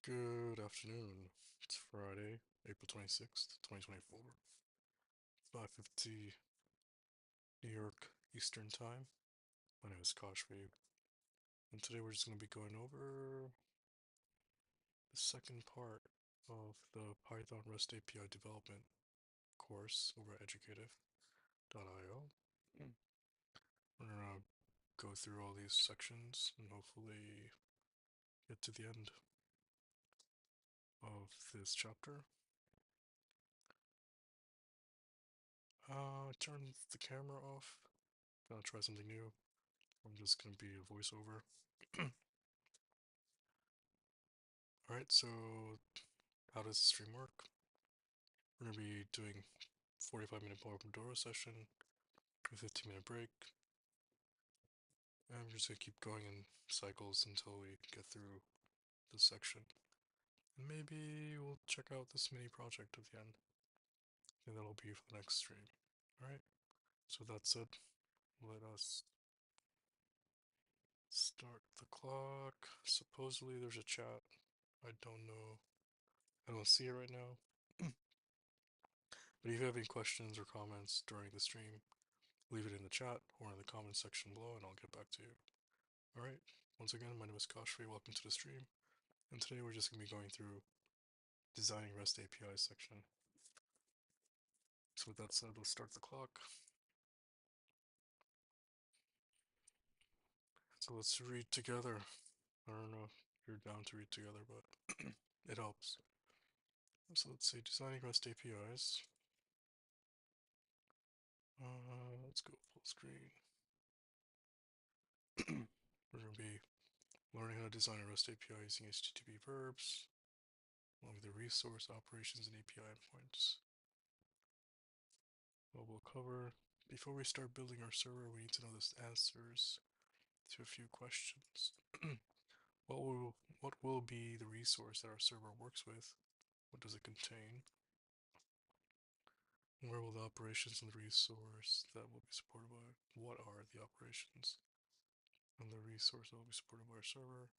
Good afternoon. It's Friday, April 26th, 2024, 5:50 New York Eastern Time. My name is Kashfi, and today we're just going to be going over the second part of the Python REST API development course over at educative.io. We're going to go through all these sections and hopefully get to the end of this chapter. Turn the camera off. Gonna try something new. I'm just gonna be a voiceover. Alright, so how does the stream work? We're gonna be doing 45-minute Pomodoro session, a 15-minute break, and we're just gonna keep going in cycles until we get through this section. And maybe we'll check out this mini project at the end. I think that'll be for the next stream. Alright, so that said, let us start the clock. Supposedly there's a chat. I don't know. I don't see it right now. But if you have any questions or comments during the stream, leave it in the chat or in the comment section below and I'll get back to you. Alright, once again, my name is Kashfi, welcome to the stream. And today we're just going to be going through designing REST API section. So with that said, let's start the clock. So let's read together. I don't know if you're down to read together, but it helps. So let's say designing REST APIs. Let's go full screen. We're going to be learning how to design a REST API using HTTP verbs, along with the resource, operations, and API endpoints. What we'll cover, before we start building our server, we need to know the answers to a few questions. What will be the resource that our server works with? What does it contain? Where will the operations and the resource that will be supported by? What are the operations and the resource that will be supported by our server?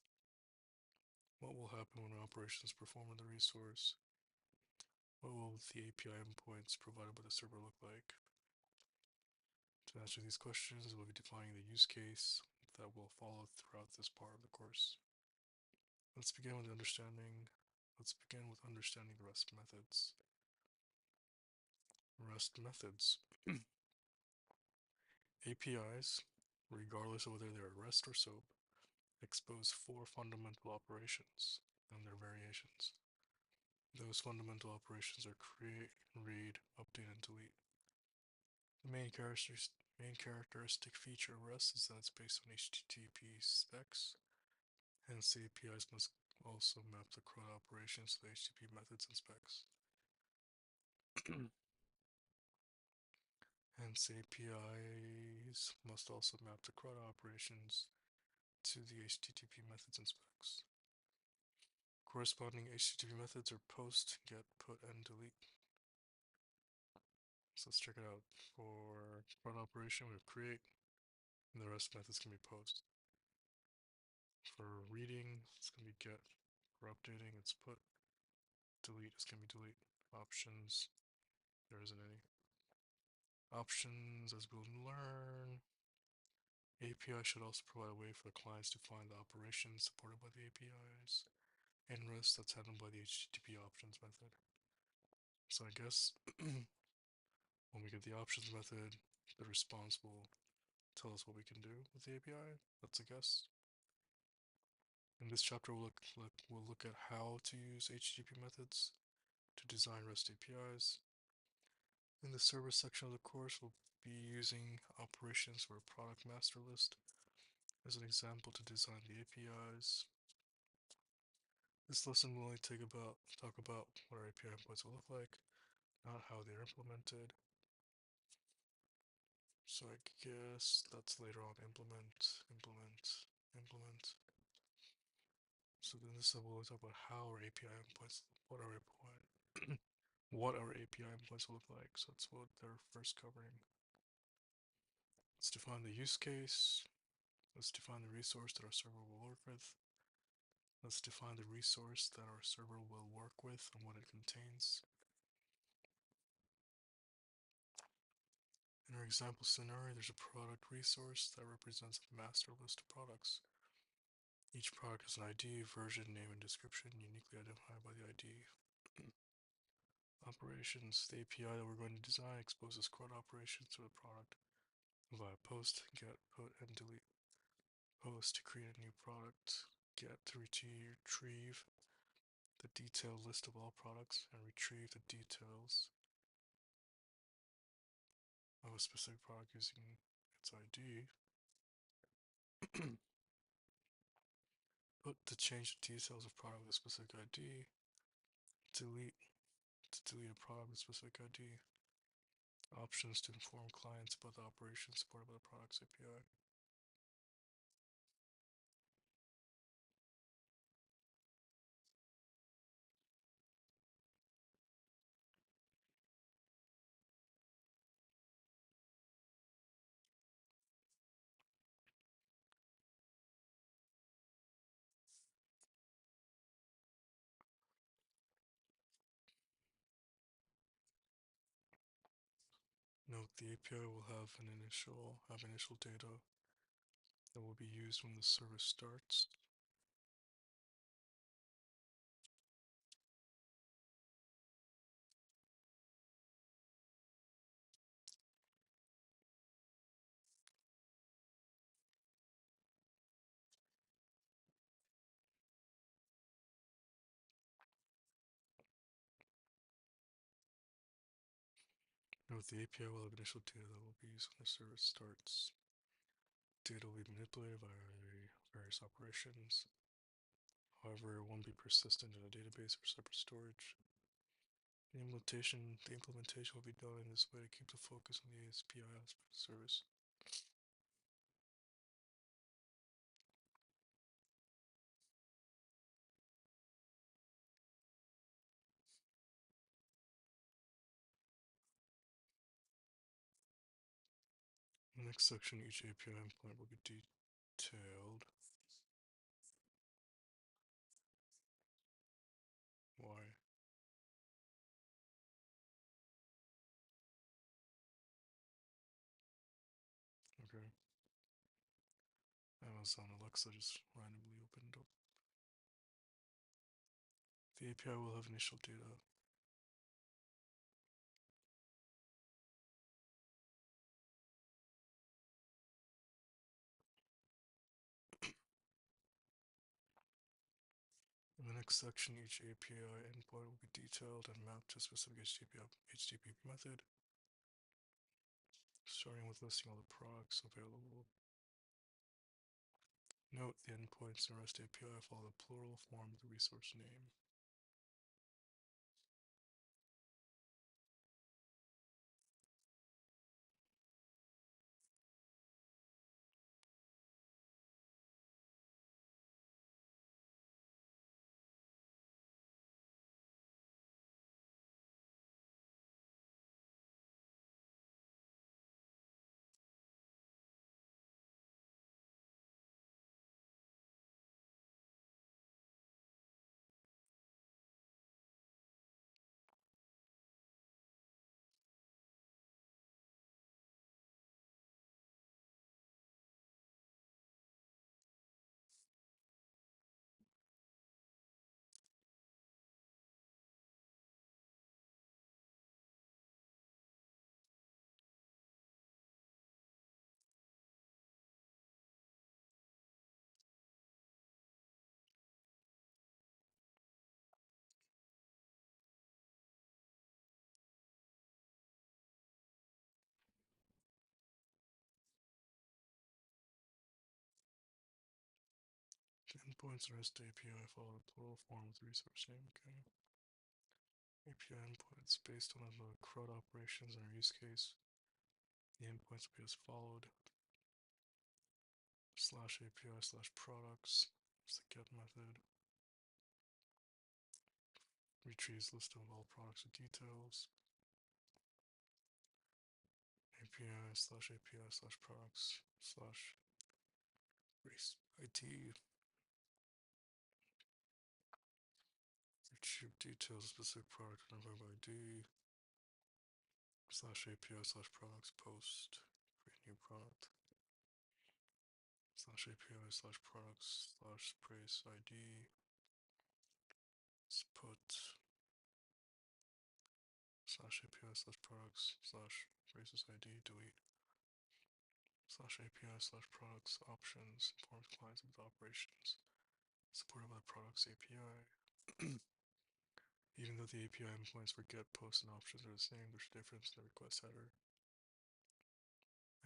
What will happen when operations perform on the resource? What will the API endpoints provided by the server look like? To answer these questions, we'll be defining the use case that will follow throughout this part of the course. Let's begin with understanding the REST methods. REST methods. APIs, regardless of whether they are REST or SOAP, expose four fundamental operations and their variations. Those fundamental operations are create, read, update, and delete. The main characteristic feature of REST is that it's based on HTTP specs. Hence, the APIs must also map the CRUD operations to the HTTP methods and specs. Hence, APIs must also map the CRUD operations to the HTTP methods and specs. Corresponding HTTP methods are post, get, put, and delete. So let's check it out. For CRUD operation, we have create, and the rest methods can be post. For reading, it's going to be get. For updating, it's put. Delete is going to be delete. Options, there isn't any. Options, as we'll learn. API should also provide a way for the clients to find the operations supported by the APIs, and REST that's handled by the HTTP options method. So I guess when we get the options method, the response will tell us what we can do with the API. That's a guess. In this chapter, we'll look at how to use HTTP methods to design REST APIs. In the server section of the course, we'll be using operations for a product master list as an example to design the APIs. This lesson will only talk about what our API endpoints will look like, not how they're implemented. So I guess that's later on. Implement. So then this will talk about how our API endpoints, what our API endpoints will look like. So that's what they're first covering. Let's define the use case. Let's define the resource that our server will work with. Let's define the resource that our server will work with and what it contains. In our example scenario, there's a product resource that represents a master list of products. Each product has an ID, version, name, and description uniquely identified by the ID. Operations. The API that we're going to design exposes CRUD operations to the product via post, get, put, and delete. Post to create a new product, get to retrieve the detailed list of all products, and retrieve the details of a specific product using its ID. Put to change the details of product with a specific ID. Delete to delete a product with a specific ID. Options to inform clients about the operations supported by the product's API. Note the API will have initial data that will be used when the service starts. Note the API will have initial data that will be used when the service starts. Data will be manipulated by various operations. However, it won't be persistent in a database or separate storage. The implementation will be done in this way to keep the focus on the API aspect of the service. In the next section, each API endpoint will be detailed. Why? Okay. Amazon Alexa just randomly opened up. The API will have initial data. In the next section, each API endpoint will be detailed and mapped to a specific HTTP method, starting with listing all the products available. Note the endpoints in REST API follow the plural form of the resource name. The endpoints in REST API follow the plural form of the resource name. Okay. API endpoints based on the CRUD operations in our use case. The endpoints will be as followed: /API/products. It's the get method. Retrieves list of all products with details. API/API/products/ race ID. retrieve details of specific product identified by ID slash API slash products post create new product slash API slash products slash price ID put slash API slash products slash prices ID delete slash API slash products options informs clients of the operations supported by the products API. Even though the API endpoints for get, post, and options are the same, there's a difference in the request header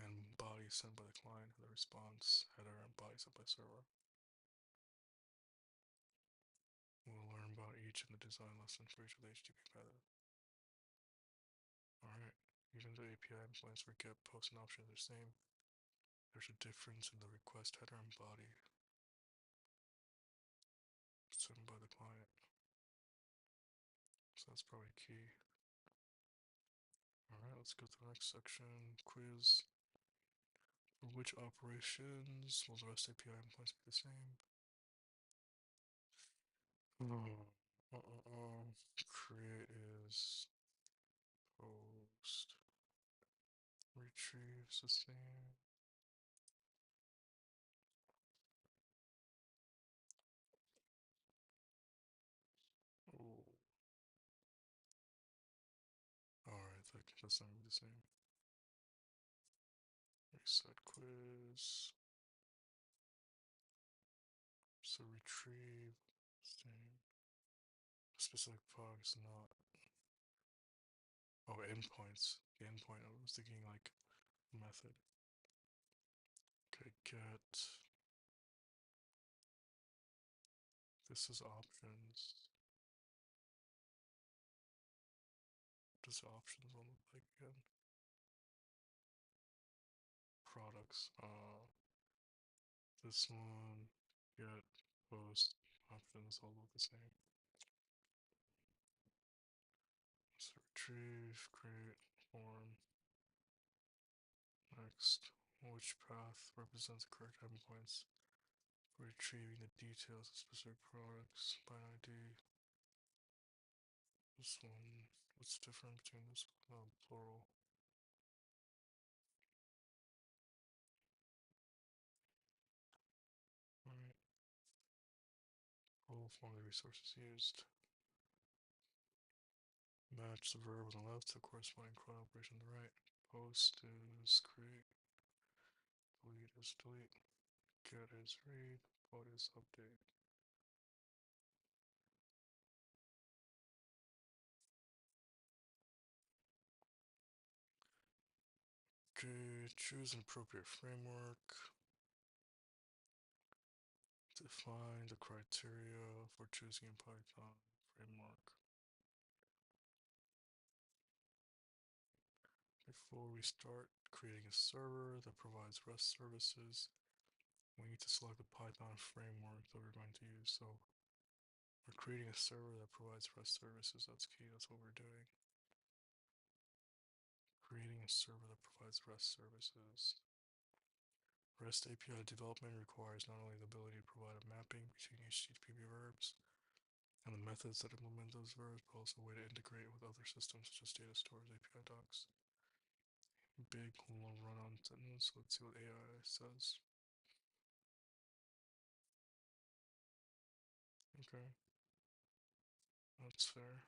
and body sent by the client, and the response header and body sent by server. We'll learn about each in the design lesson for each of the HTTP method. Alright, even though API endpoints for get, post, and options are the same, there's a difference in the request header and body sent by the client. So that's probably key. Alright, let's go to the next section. Quiz. For which operations will the REST API endpoints be the same? Create is post. Retrieves the same. Oh. Alright, that's not gonna be the same. Reset quiz. So retrieve same. Specific fog is not. Oh, endpoints. The endpoint. I was thinking like method. Okay, get. This is options. What does options one look like again? Products. This one. Get. Post. Options all look the same. So retrieve, create, form. Next, which path represents the correct endpoints for retrieving the details of specific products by ID? This one, what's different between this one? Plural. Alright. Full form of the resources used. Match the verb on the left to the corresponding CRUD operation on the right. Post is create. Delete is delete. Get is read. Put is update. Okay, choose an appropriate framework. Define the criteria for choosing a Python framework. Before we start creating a server that provides REST services, we need to select the Python framework that we're going to use. So we're creating a server that provides REST services. That's key. That's what we're doing. Creating a server that provides REST services. REST API development requires not only the ability to provide a mapping between HTTP verbs and the methods that implement those verbs, but also a way to integrate with other systems such as data stores, API docs. Big long run-on sentence. Let's see what AI says. Okay, that's fair.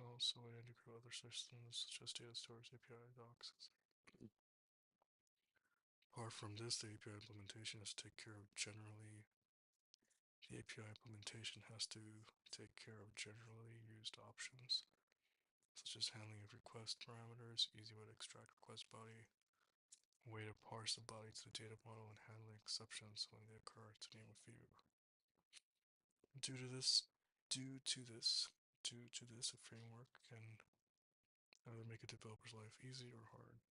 Also, way to integrate with other systems such as data stores, API docs. Apart from this, the API implementation has to take care of generally. The API implementation has to take care of generally used options, such as handling of request parameters, easy way to extract request body, way to parse the body to the data model, and handling exceptions when they occur, to name a few. Due to this, a framework can either make a developer's life easy or hard.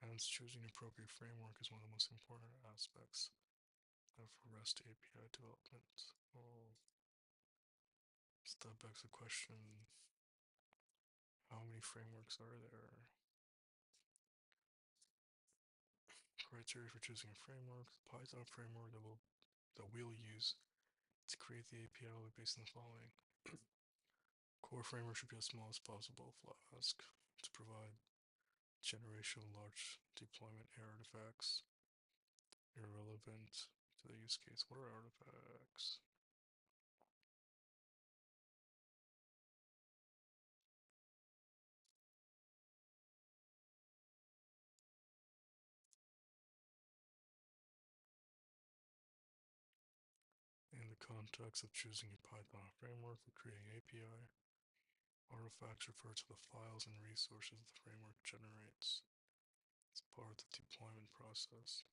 Hence, choosing the appropriate framework is one of the most important aspects of REST API development. Well, so that begs the question, how many frameworks are there? Criteria for choosing a framework. The Python framework that will that we'll use to create the API will be based on the following. Core framework should be as small as possible. Flask to provide generation of large deployment artifacts irrelevant to the use case. What are artifacts? In the context of choosing a Python framework for creating API, artifacts refer to the files and resources the framework generates as part of the deployment process.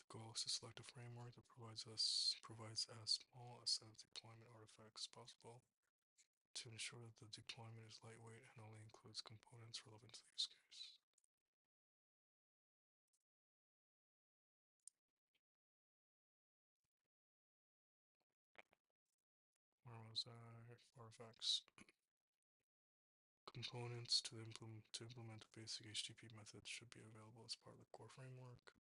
The goal is to select a framework that provides as small a set of deployment artifacts as possible to ensure that the deployment is lightweight and only includes components relevant to the use case. Where was I? Artifacts. Components to implement a basic HTTP method should be available as part of the core framework.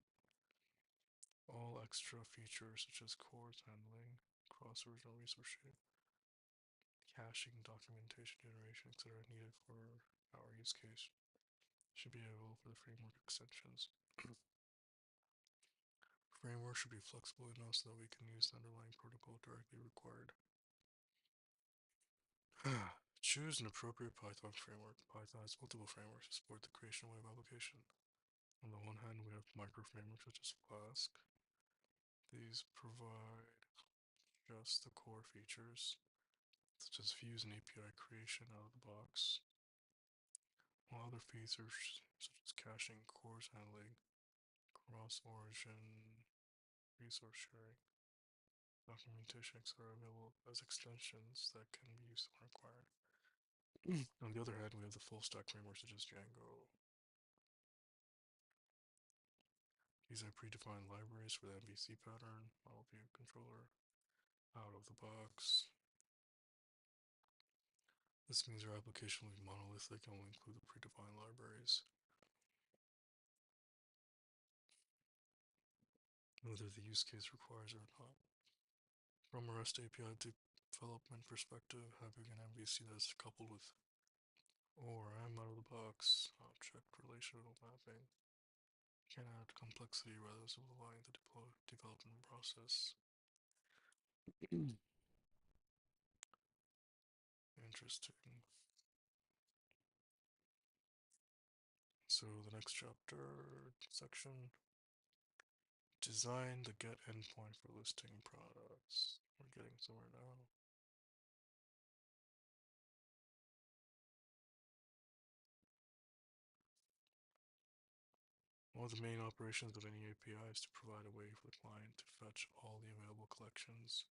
All extra features such as CORS handling, cross-original resource sharing, caching, documentation generation, etc. needed for our use case should be available for the framework extensions. Framework should be flexible enough so that we can use the underlying protocol directly required. Choose an appropriate Python framework. Python has multiple frameworks to support the creation of web application. On the one hand, we have micro frameworks such as Flask. These provide just the core features, such as views and API creation out of the box, while other features such as caching, CORS handling, cross-origin resource sharing, documentation, etc. are available as extensions that can be used when required. On the other hand, we have the full stack frameworks such as Django. These are predefined libraries for the MVC pattern, model view controller, out of the box. This means our application will be monolithic and will include the predefined libraries, whether the use case requires it or not. From a REST API development perspective, having an MVC that is coupled with ORM out of the box, object relational mapping, can add complexity rather than simplifying the development process. Interesting. So the next chapter section, design the get endpoint for listing products. We're getting somewhere now. One of the main operations of any API is to provide a way for the client to fetch all the available collections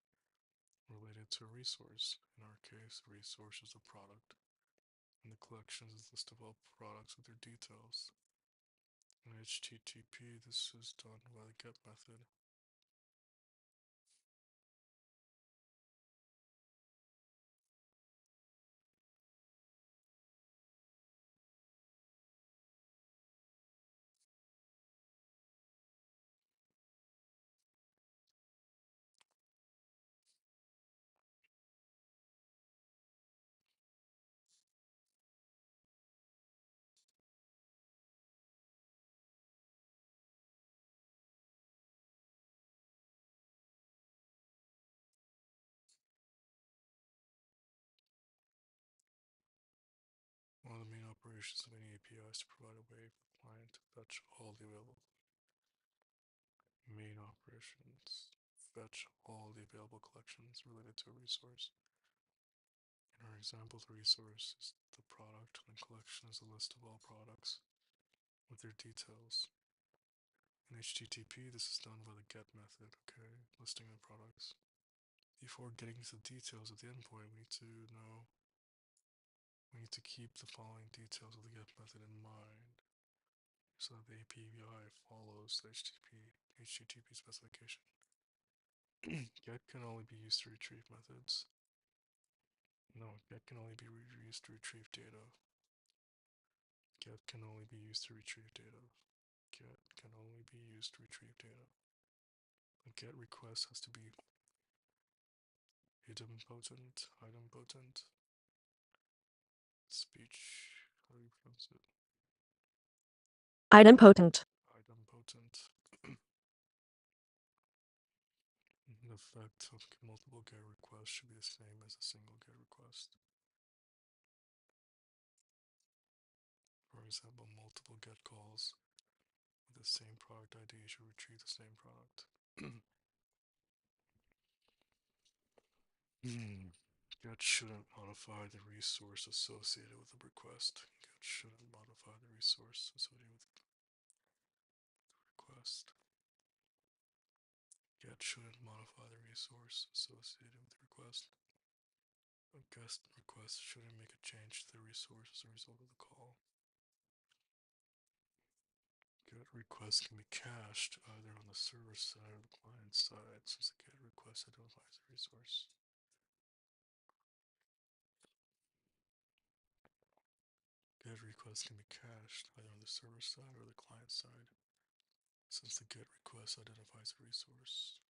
related to a resource. In our case, the resource is the product, and the collections is a list of all products with their details. In HTTP, this is done by the get method. One of the main operations of any API is to provide a way for the client to fetch all the available main operations. Fetch all the available collections related to a resource. In our example, the resource is the product, and the collection is a list of all products with their details. In HTTP, this is done by the get method, okay, listing the products. Before getting to the details of the endpoint, we need to keep the following details of the get method in mind so that the API follows the HTTP specification. Get can only be used to retrieve methods. No, get can only be used to retrieve data. Get can only be used to retrieve data. Get can only be used to retrieve data. A get request has to be idempotent, idempotent, speech, how do you pronounce it? Idempotent. Idempotent. The effect of multiple get requests should be the same as a single get request. For example, multiple get calls with the same product ID should retrieve the same product. Get shouldn't modify the resource associated with the request. Get shouldn't modify the resource associated with the request. Get shouldn't modify the resource associated with the request. A guest request shouldn't make a change to the resource as a result of the call. Get request can be cached either on the server side or the client side, since the get request identifies the resource. Get request can be cached either on the server side or the client side, since the get request identifies the resource.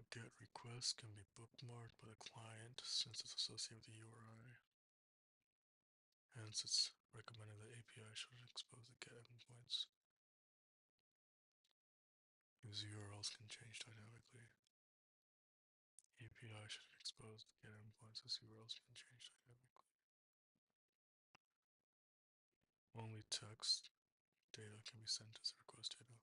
A get request can be bookmarked by the client since it's associated with the URI. Hence, it's recommended that API should expose the get endpoints, because URLs can change dynamically. API should expose the get endpoints as URLs can change dynamically. Only text data can be sent as request data.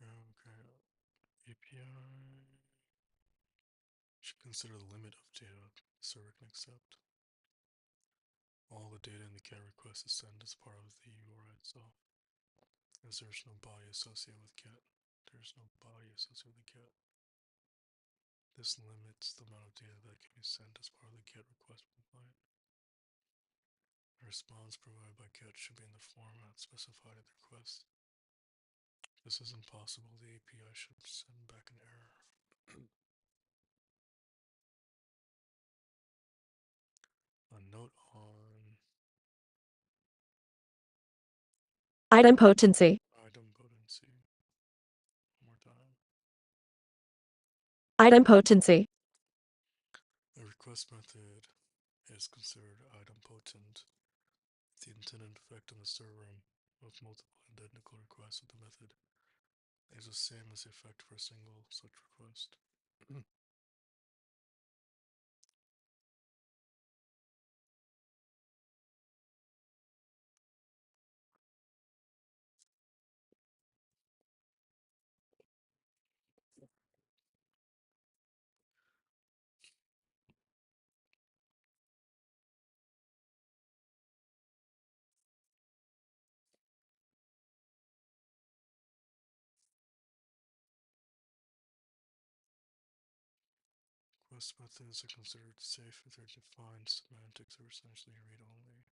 Okay. API should consider the limit of data the server can accept. All the data in the GET request is sent as part of the URI itself, as there's no body associated with GET. There's no body associated with GET. This limits the amount of data that can be sent as part of the GET request from the client. The response provided by GET should be in the format specified in the request. If this is impossible, the API should send back an error. A note on Idempotency. idempotency. One more time. Idempotency. A request method is considered idempotent if the intended effect on the server of multiple identical requests of the method is the same as the effect for a single such request. request methods are considered safe if their defined semantics are essentially read-only.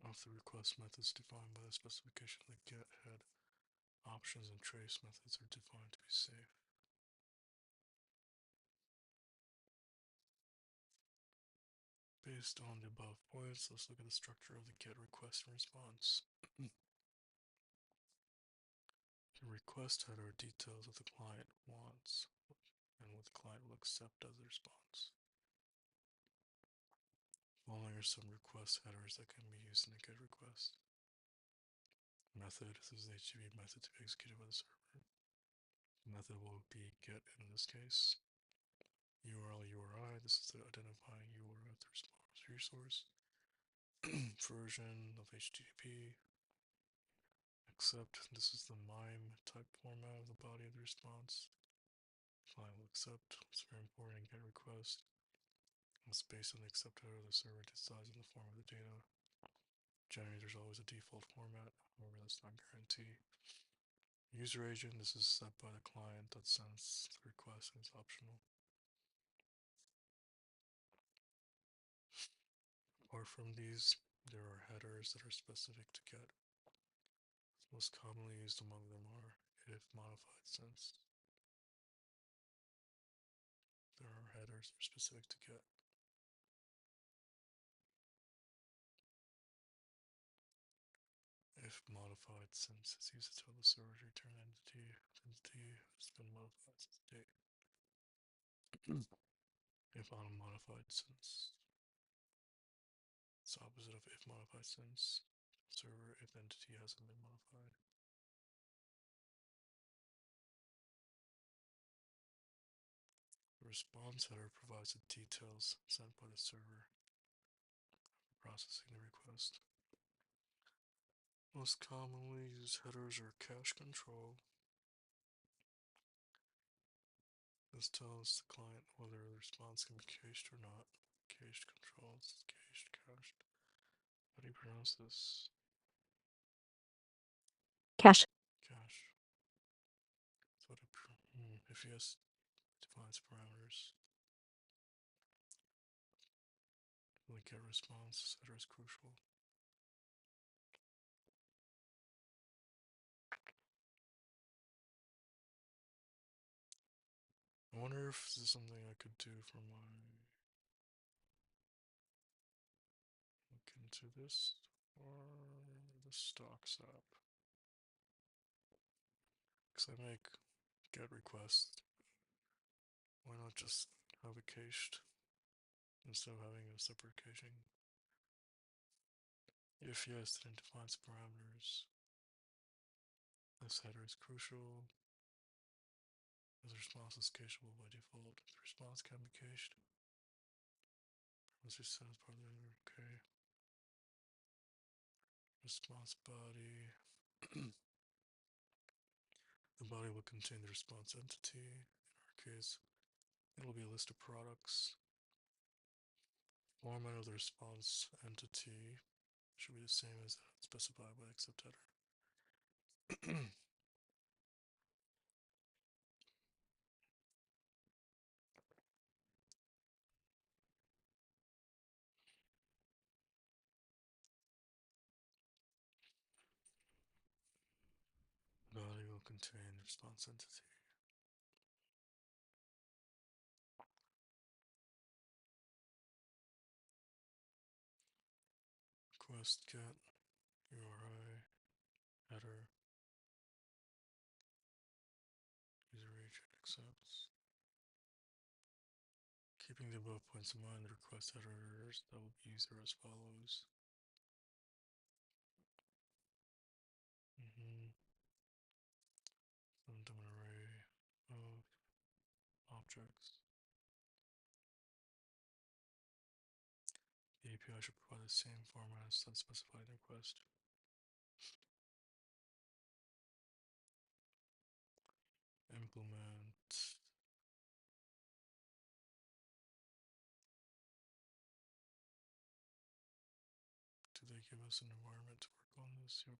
Of the request methods defined by the specification, the get, head, options, and trace methods are defined to be safe. Based on the above points, let's look at the structure of the get, request, and response. The request header details what the client wants and what the client will accept as a response. Following are some request headers that can be used in a GET request. Method, this is the HTTP method to be executed by the server. The method will be GET in this case. URL, URI, this is the identifying URL of the resource. Version of HTTP. Accept, this is the MIME type format of the body of the response. Client will accept, it's very important in GET request. It's based on the accept header the server decides on the form of the data. Generally, there's always a default format, however, that's not guaranteed. User agent, this is set by the client that sends the request and it's optional. Apart from these, there are headers that are specific to GET. Most commonly used among them are if modified since. There are headers that are specific to GET. If modified since is used to tell the server to return entity. The entity has been modified since the date. If unmodified since. It's the opposite of if modified since. Server if entity hasn't been modified. The response header provides the details sent by the server for processing the request. Most commonly used headers are cache control. This tells the client whether the response can be cached or not. Cached controls, cached, cached. How do you pronounce this? Cache. Cache. So if yes, defines parameters. The get response header is crucial. I wonder if this is something I could do for my look into this or the stocks app. Because I make get requests. Why not just have it cached instead of having a separate caching? If yes, then it defines parameters. This header is crucial. The response is cacheable by default. The response can be cached. Let's just set as part of the header. Okay. Response body. The body will contain the response entity. In our case, it'll be a list of products. Format of the response entity should be the same as that specified by the accept header. Body will contain the response entity. Request get URI header user agent accepts. Keeping the above points in mind, the request headers that will be used are as follows. Send them an array of objects. The API should provide the same format as that specified in the request. Implement to the give us an environment to work on this. Yep.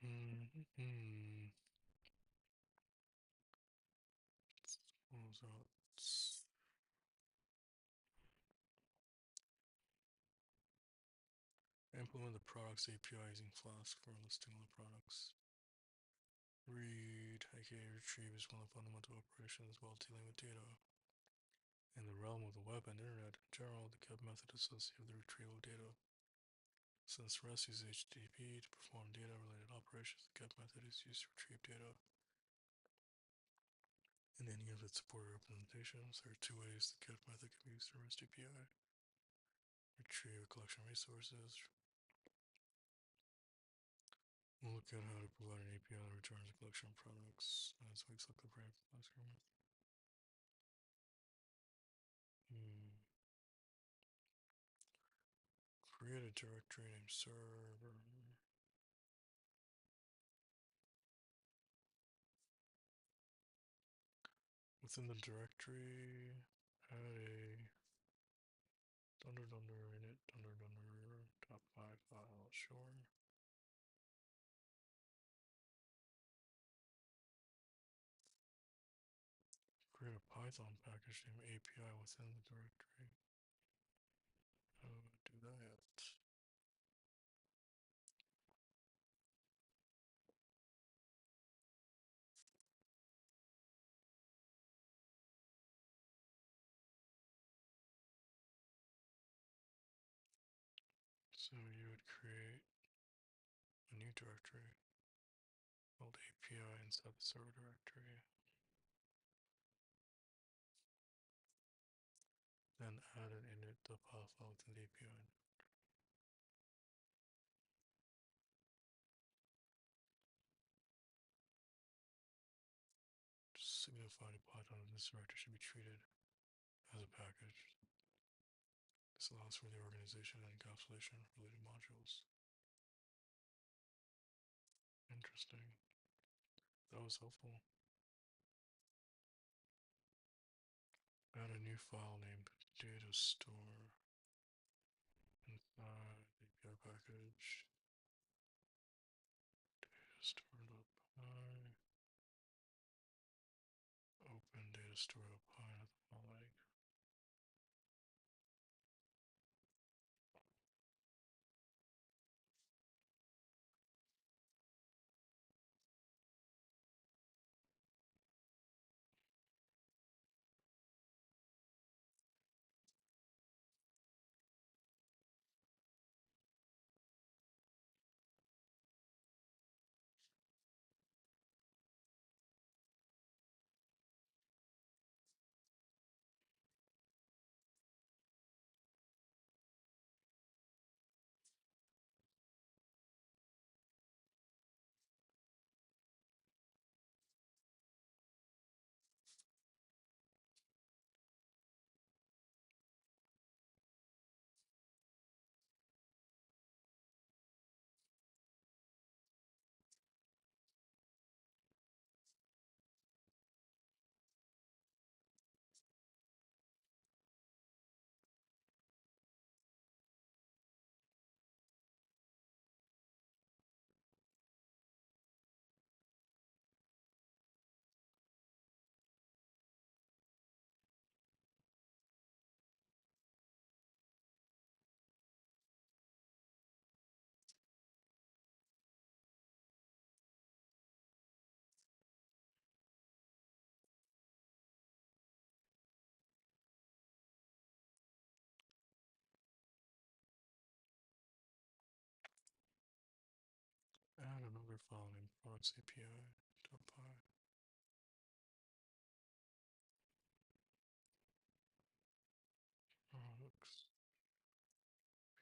Mm-hmm. Close out. Implement the products API using Flask for listing all the products. Read, aka retrieve, is one of the fundamental operations while dealing with data. In the realm of the web and internet in general, the get method is associated with the retrieval of data. Since REST uses HTTP to perform data-related operations, the get method is used to retrieve data. In any of its supported representations, there are two ways the get method can be used in REST API. Retrieve collection resources. We'll look at how to provide an API that returns a collection of products. That's what we look for last comment. Create a directory named server. Within the directory, add a init .py file, sure. Create a Python package named API within the directory. How do I do that? So you would create a new directory called API inside the server directory. Then add an init.py file within the API. Signify to Python that this directory should be treated as a package. This allows for the organization and encapsulation of related modules. Interesting. That was helpful. Add a new file named data store inside the API package. Data store.py. Open data store.py at the following. Add another file named products API.py. Products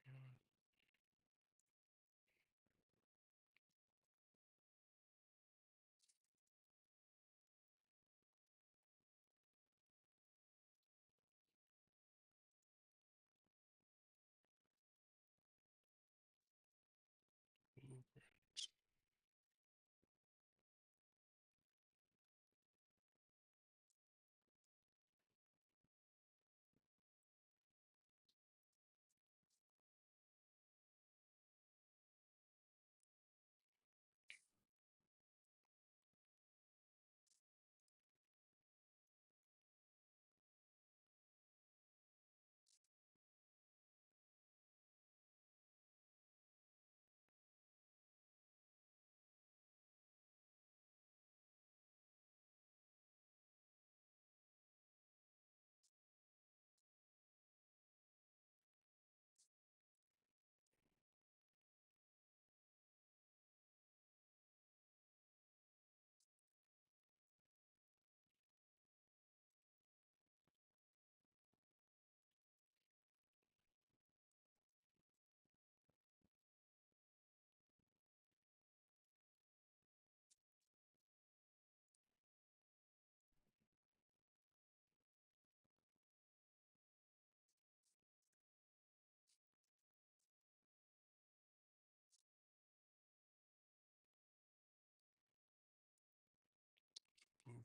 API.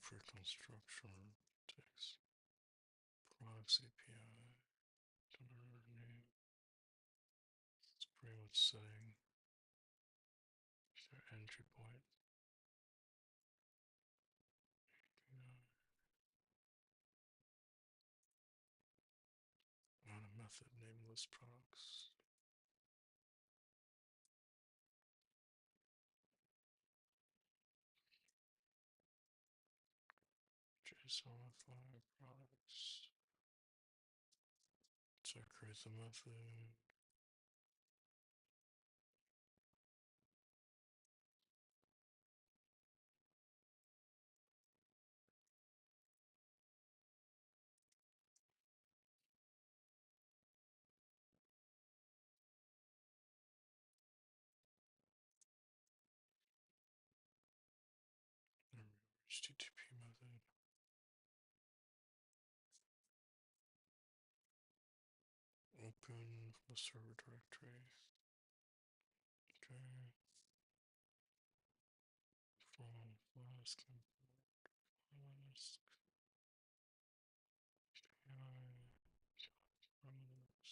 pre-construction takes products API. Name. It's pretty much setting their entry point. On a method name list products. JSONify products. So I create the method. HTTP method. Open the server directory. Okay. From Flask Flask API parameters.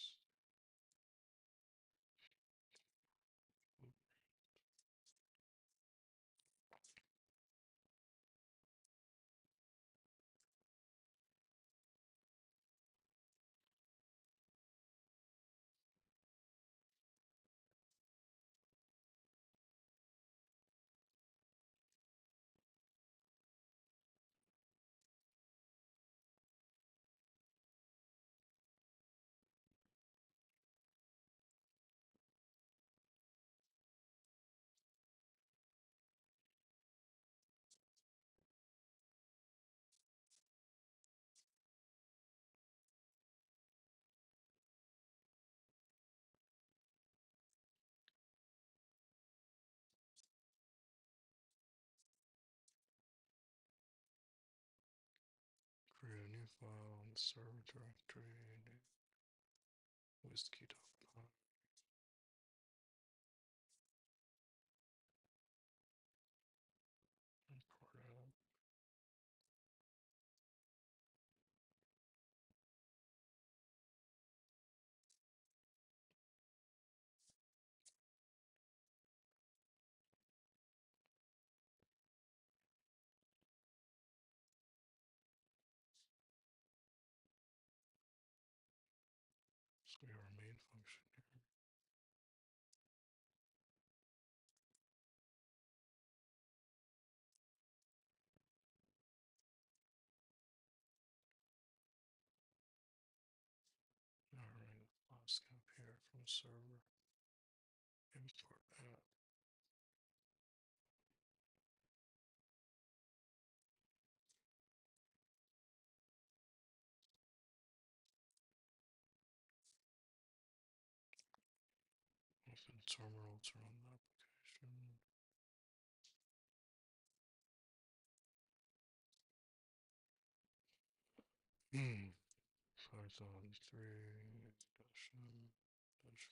Create a new file on the server directory. Whiskey.py. Import out. So we have our main function here. Alright, Flask up here from server. Import app. Open terminal to run the application. Python 3 dash m dash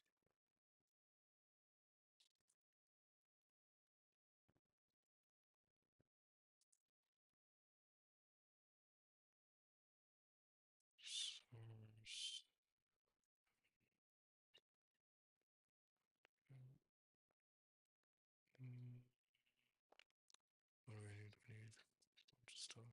source. What do we need? We need a bunch of stuff.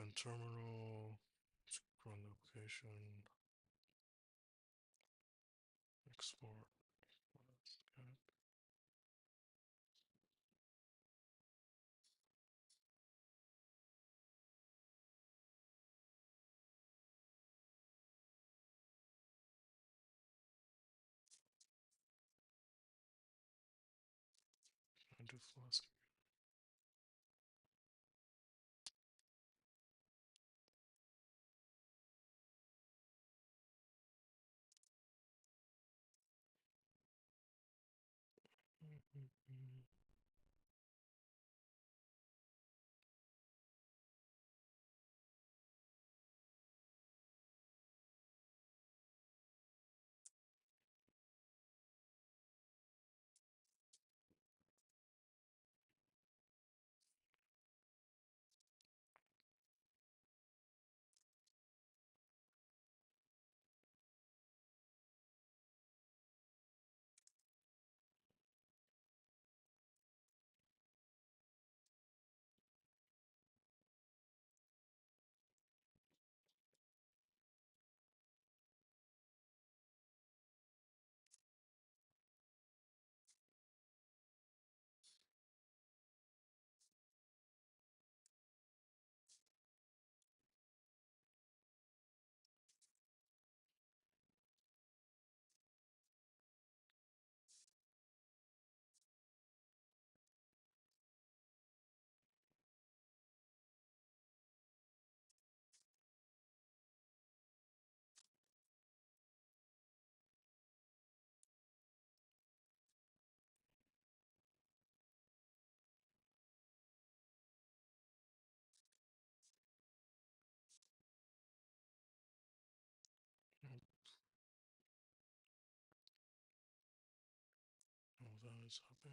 Open terminal. Run the application. Export. Okay. I do Flask. Oh, that is hopping.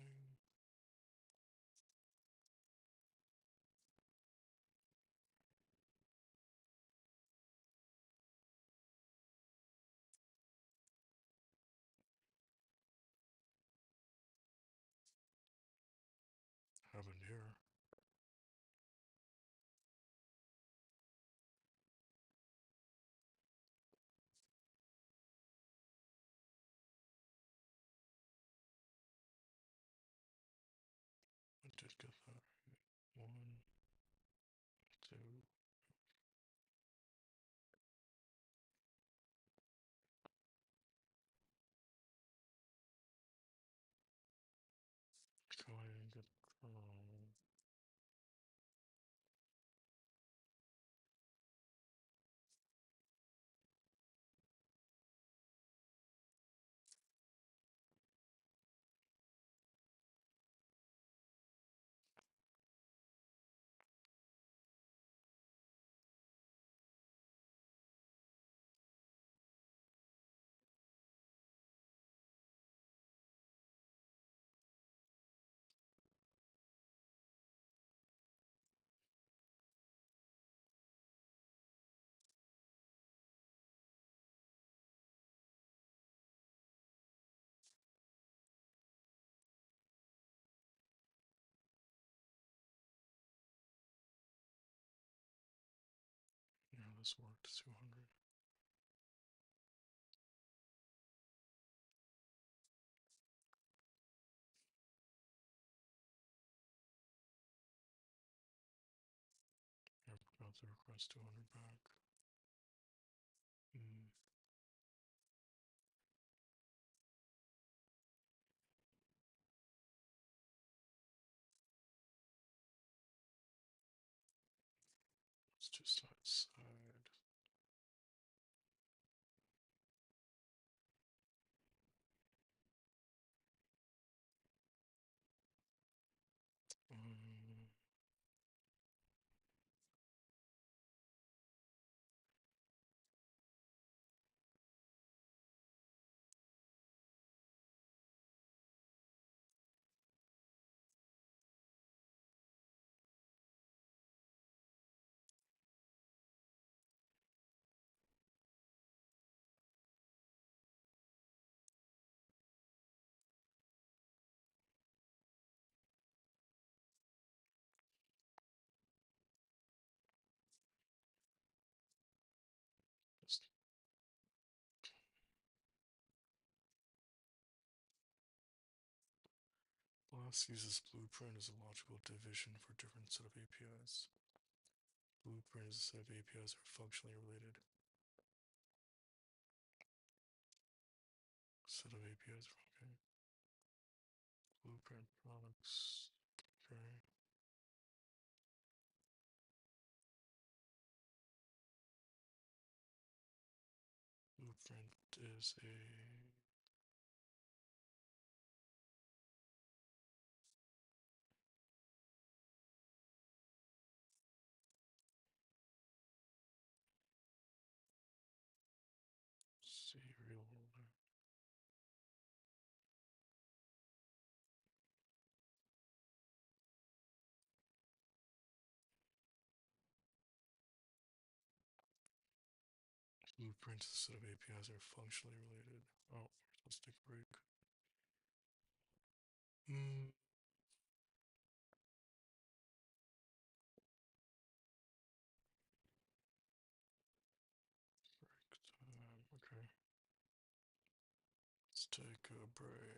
Happened here. I did get that right. 1, 2. Go ahead and get. Yeah, this worked. 200. Yep, got the request 200 back. Let's just outside. Um, Class uses blueprint as a logical division for different set of APIs. Blueprint is a set of APIs that are functionally related. Set of APIs, okay. Blueprint products, okay. Blueprint is a serial holder. Blueprint is a set of APIs that are functionally related. Oh, we're supposed to take a break. Break time, okay. Let's take a break.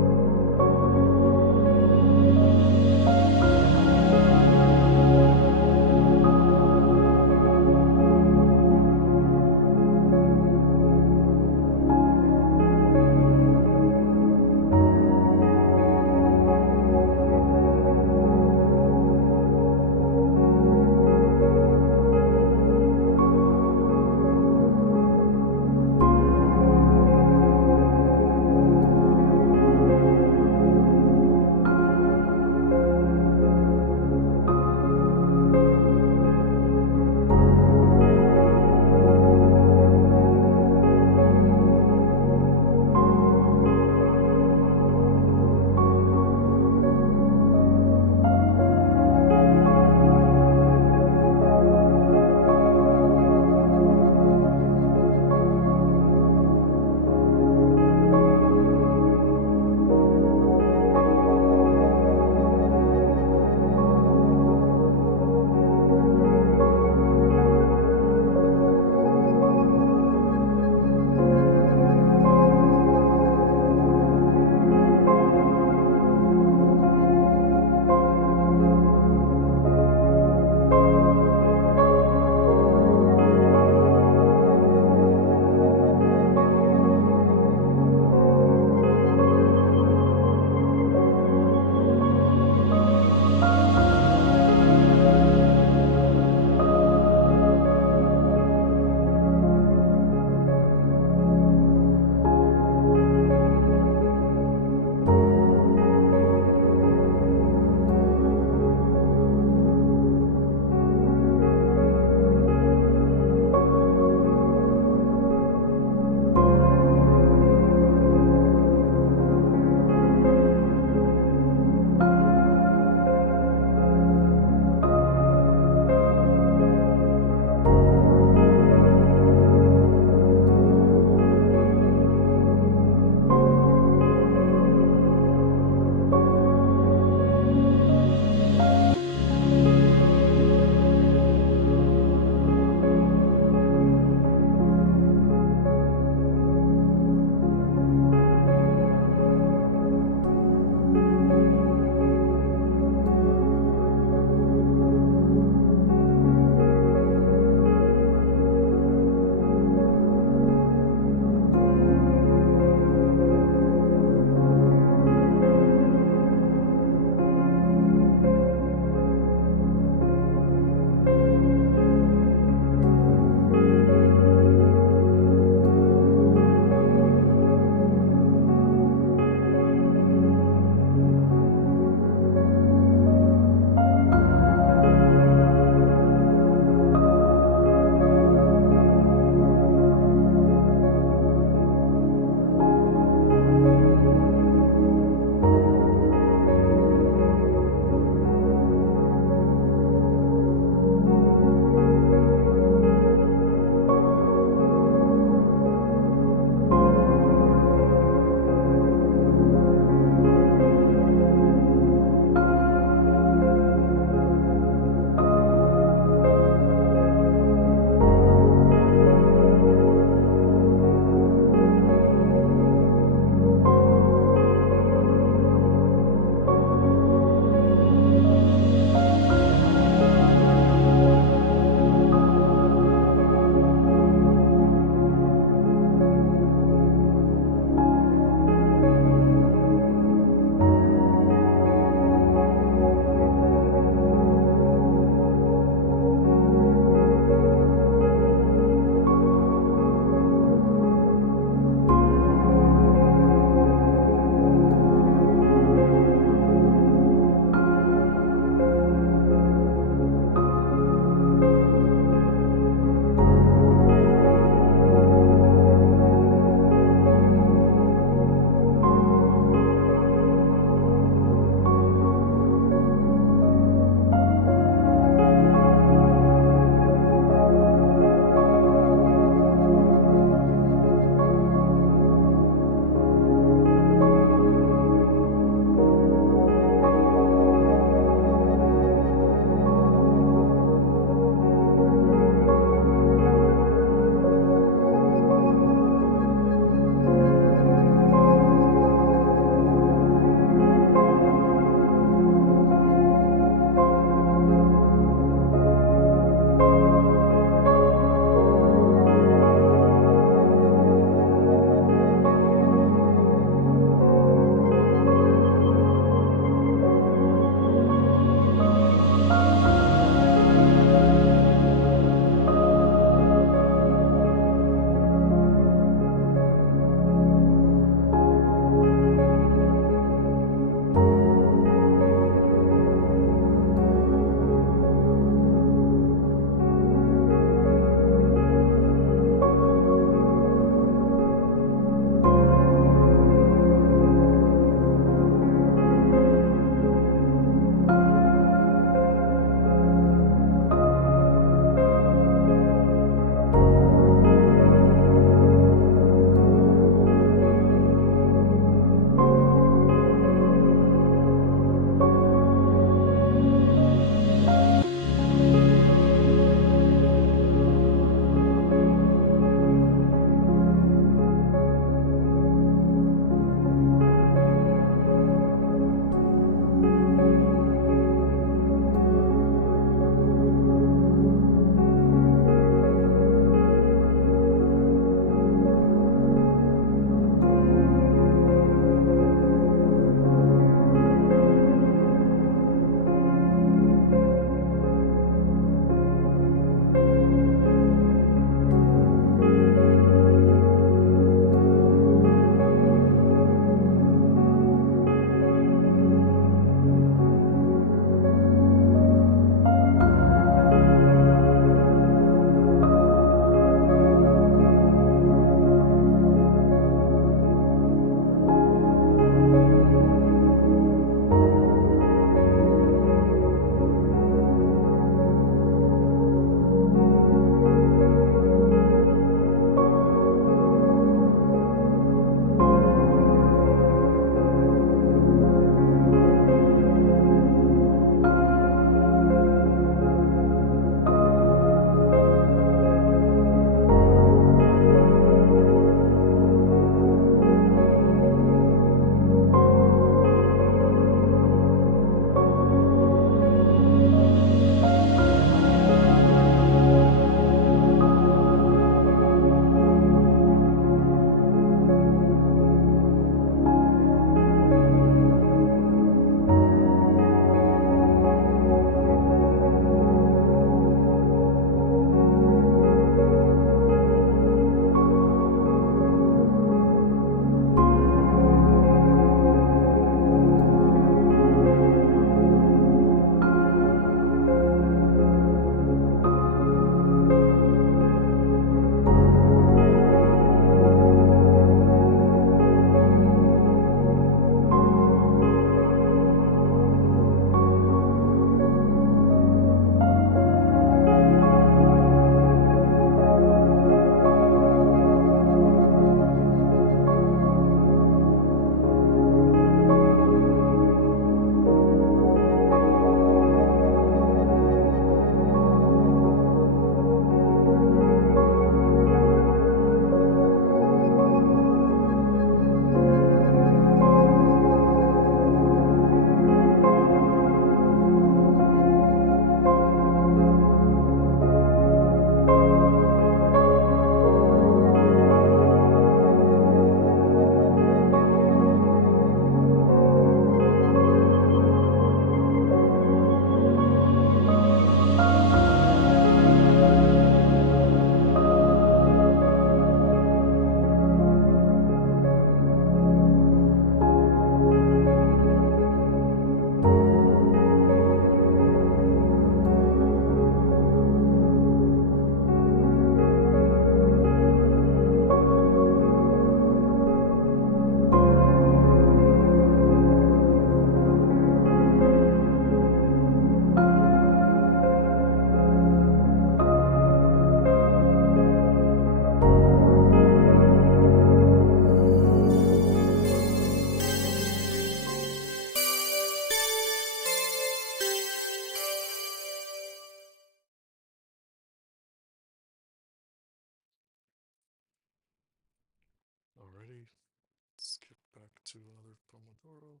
Skip back to another Pomodoro.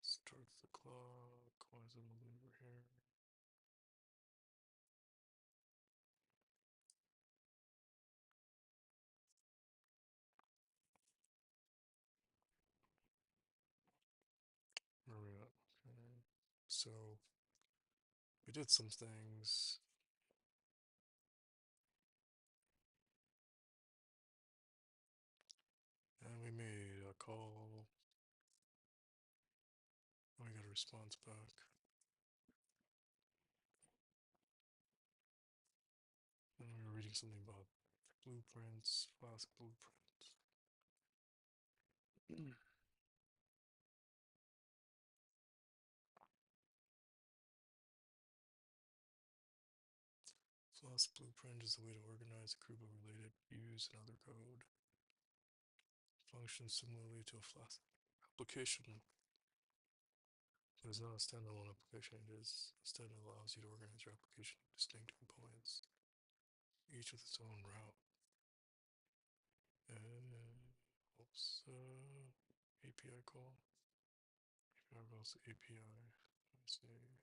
Start the clock. Why is it moving over here? Where are we at? Okay. So we did some things. And we made a call. We got a response back. And we were reading something about blueprints, Flask blueprints. Flask blueprint is a way to organize a group of related views and other code. Functions similarly to a Flask application, but is not a standalone application. It is instead it allows you to organize your application into distinct components, each with its own route. Oops, API call. API calls to API. Let's see.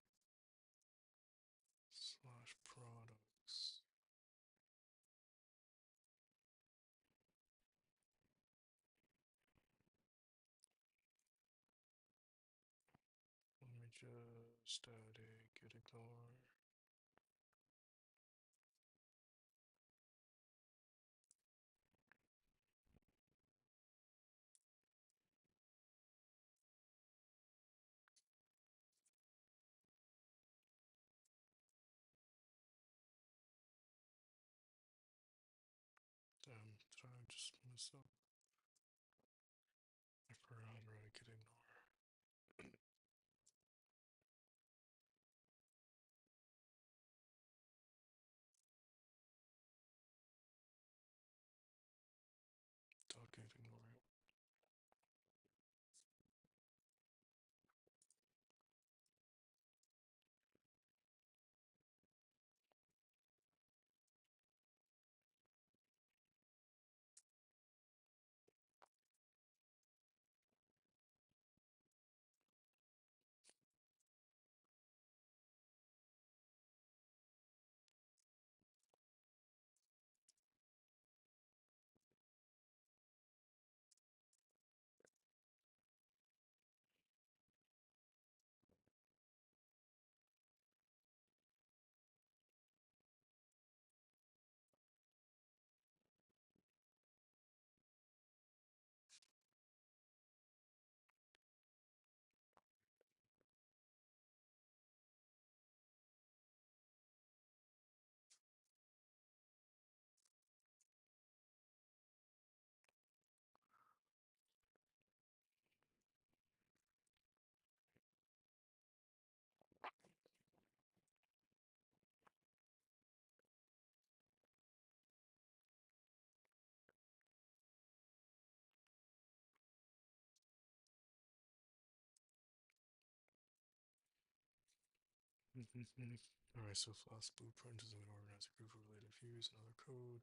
Slash products. Let me just add a git ignore. Damn, did I just mess up? I forgot how to write git ignore. Dot git ignore. Alright, so Flask blueprint is a way to organize a group of related views and other code.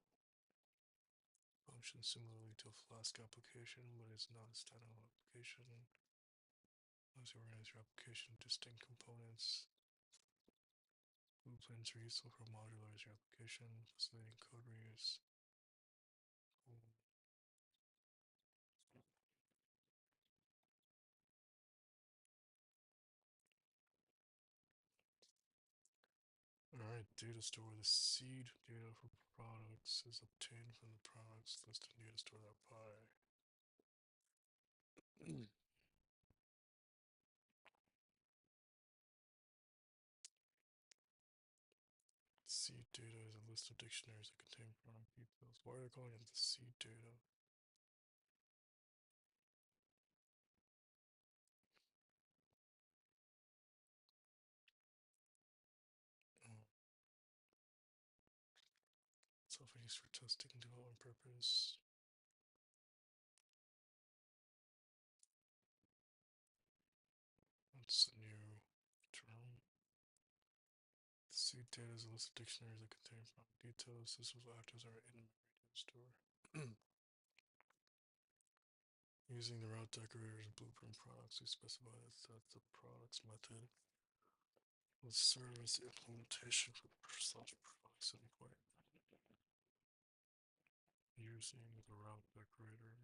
Functions similarly to a Flask application, but it's not a standalone application. Allows you to organize your application into distinct components. Blueprints are useful for modularizing your application, facilitating code reuse. Alright, data store. The seed data for products is obtained from the products list in data store.py. Seed data is a list of dictionaries that contain product details. Why are they calling it the seed data? Oh, it's often used for testing and development purpose. That's a new term. Seed data is a list of dictionaries that contain product details. This will act as our in-memory data store. Using the route decorators and blueprint products, we specify that the products method will serve as the implementation for the slash products endpoint. Using the route decorator.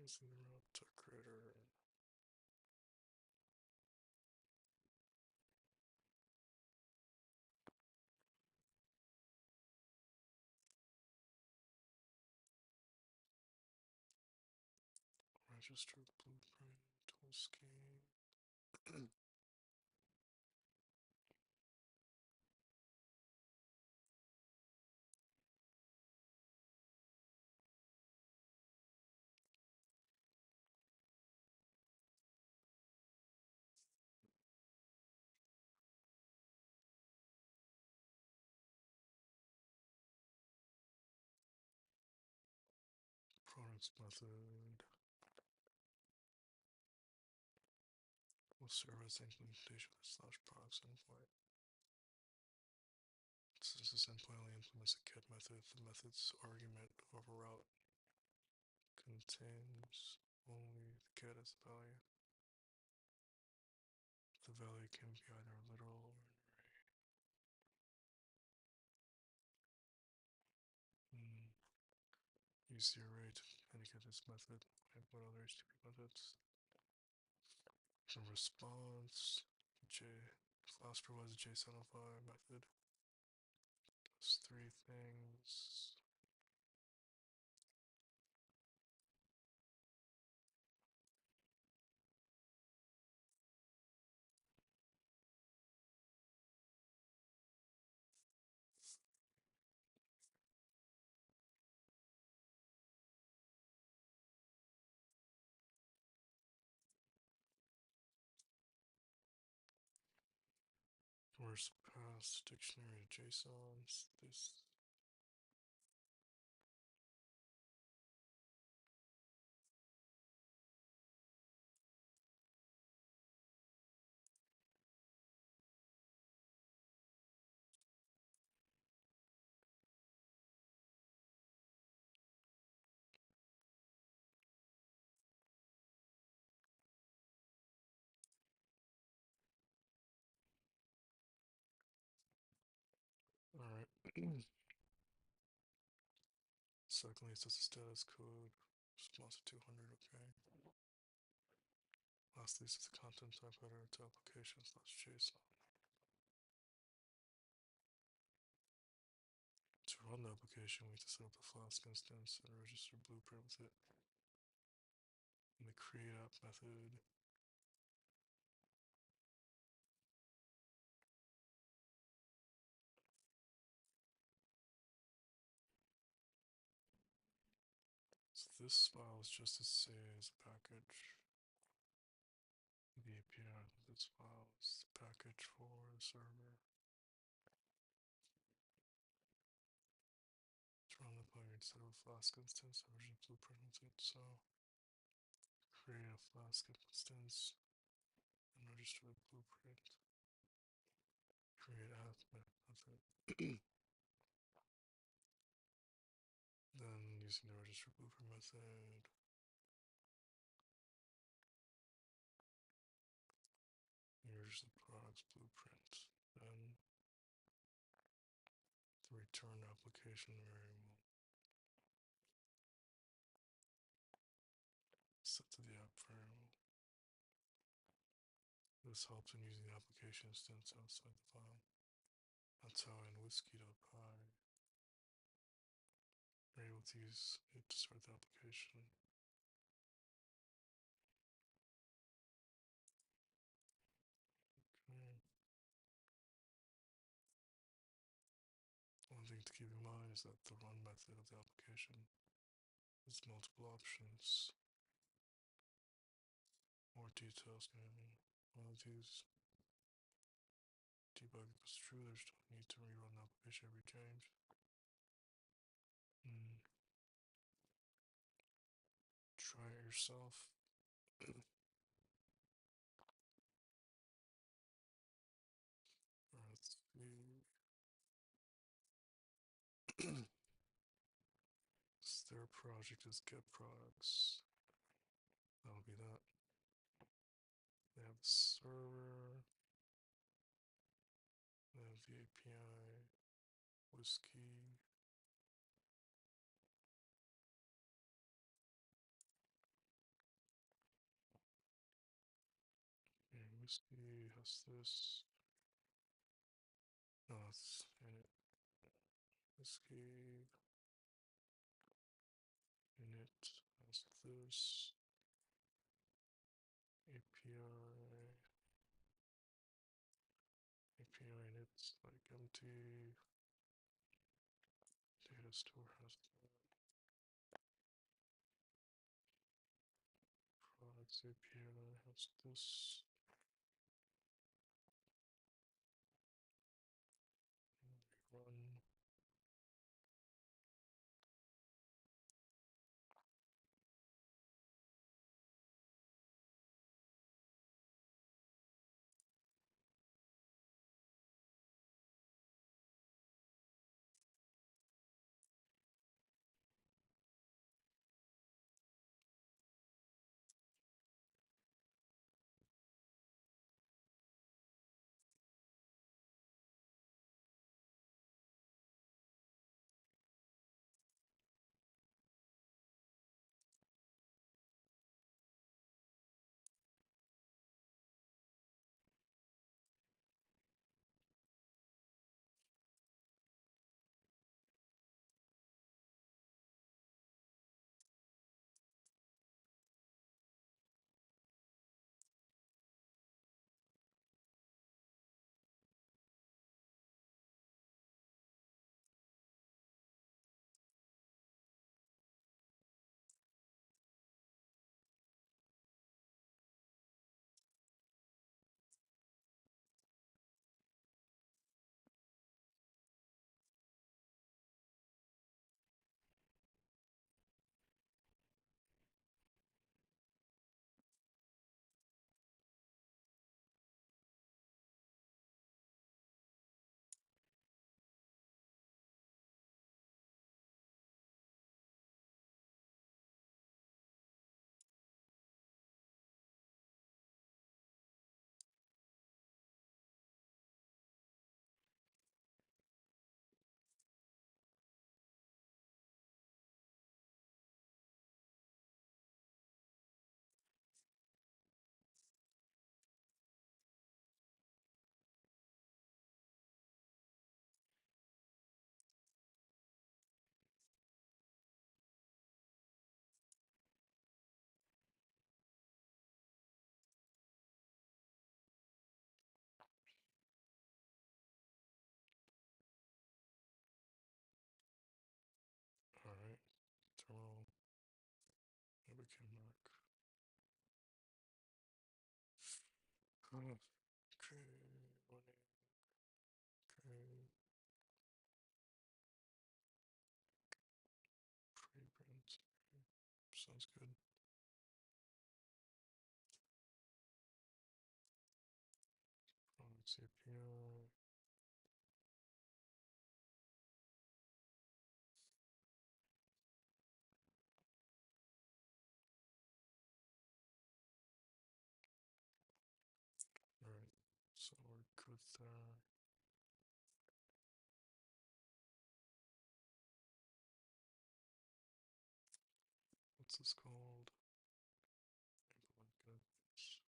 Using the route decorator. Register blueprint tool scheme. Products method will serve as the implementation of the slash products endpoint. Since this endpoint only implements a get method, the method's argument of a route contains only the get as a value. The value can be either literal or an array. Use the array to indicate this method and what other HTTP methods. Some response. Class provides a JSONify method. Does three things. First pass dictionary to JSONs. This. Alright. Secondly, it says the status code. Response to 200, okay. Lastly, it says the content type header to applications. That's JSON. To run the application, we need to set up the Flask instance and register blueprint with it. In the create app method, so this file is just to say as a package. The API of this file is the package for the server. To run the plugin instead of a Flask instance, I originally blueprint with it, so create a Flask instance and register the blueprint. Create app method. Then using the register blueprint method, here's the product's blueprint. Then the return application variable set to the app variable. This helps in using the application instance outside the file. That's how in whiskey.py we're able to use it to start the application. Okay. One thing to keep in mind is that the run method of the application has multiple options. More details can one of these. Debug if it's true, there's no need to rerun the application every change. Try it yourself. Let's see. Their project is get products. That'll be that. They have the server. They have the API. Whiskey. And whiskey has this. No, it's init. Whiskey. Init has this. API. API init like empty. Data store has that. Products API has this. Run. Alright. Terminal. Maybe came back. Okay. Running. Okay. Preprint. Okay. Sounds good. Products API. Alright. So we're good there. What's this called? Implement goods.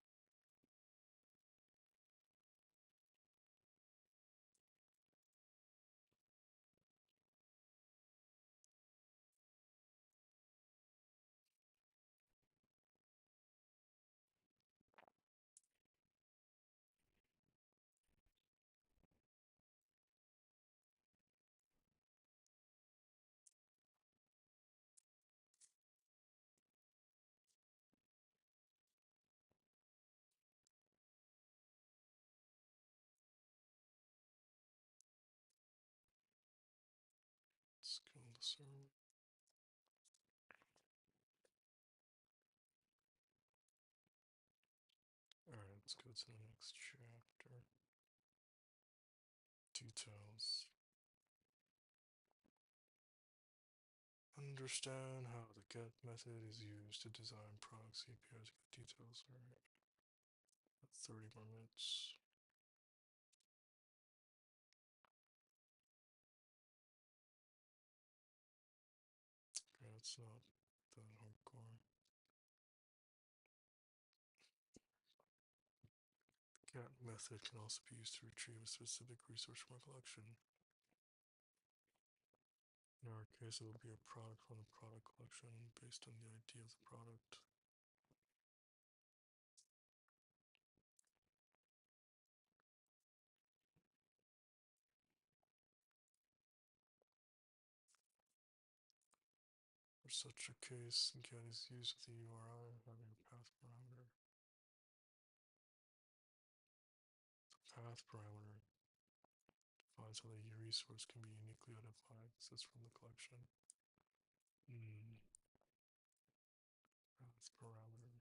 Let's go to the server. let's go to the next chapter. Details. Understand how the get method is used to design products APIs. Details. Alright. 30 more minutes. Okay, it's not that hardcore. Get method can also be used to retrieve a specific resource from a collection. In our case, it will be a product from the product collection based on the ID of the product. For such a case, get is used with the URI having a path parameter. The path parameter defines how the resource can be uniquely identified accessed from the collection. Path parameter.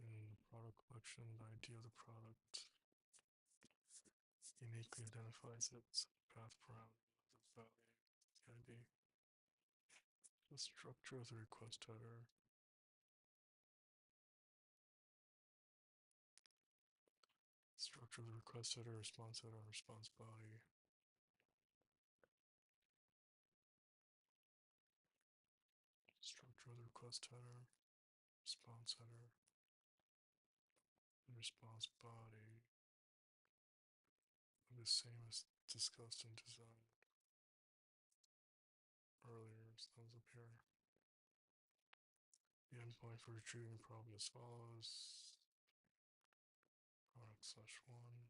In the product collection, the ID of the product uniquely identifies its path parameter of the value of the ID. The structure of the request header. Structure of the request header, response header, and response body. Structure of the request header, response header, and response body are the same as discussed and designed earlier, as those up here. The endpoint for retrieving probably as follows. Product/1.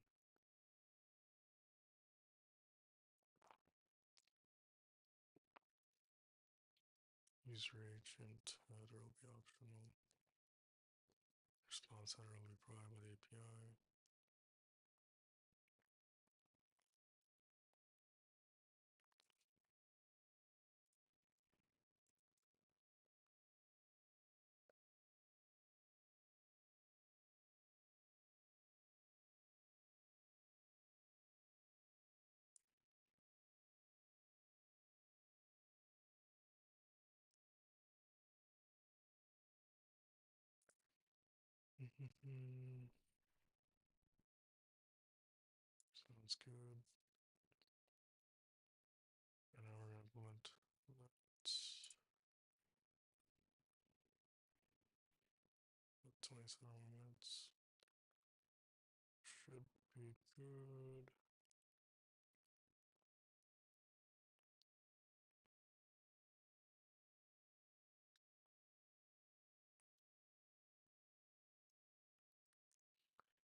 User agent header will be optional. Response header will be provided by the API. Sounds good. And now we're going to implement let's 27 minutes. Should be good.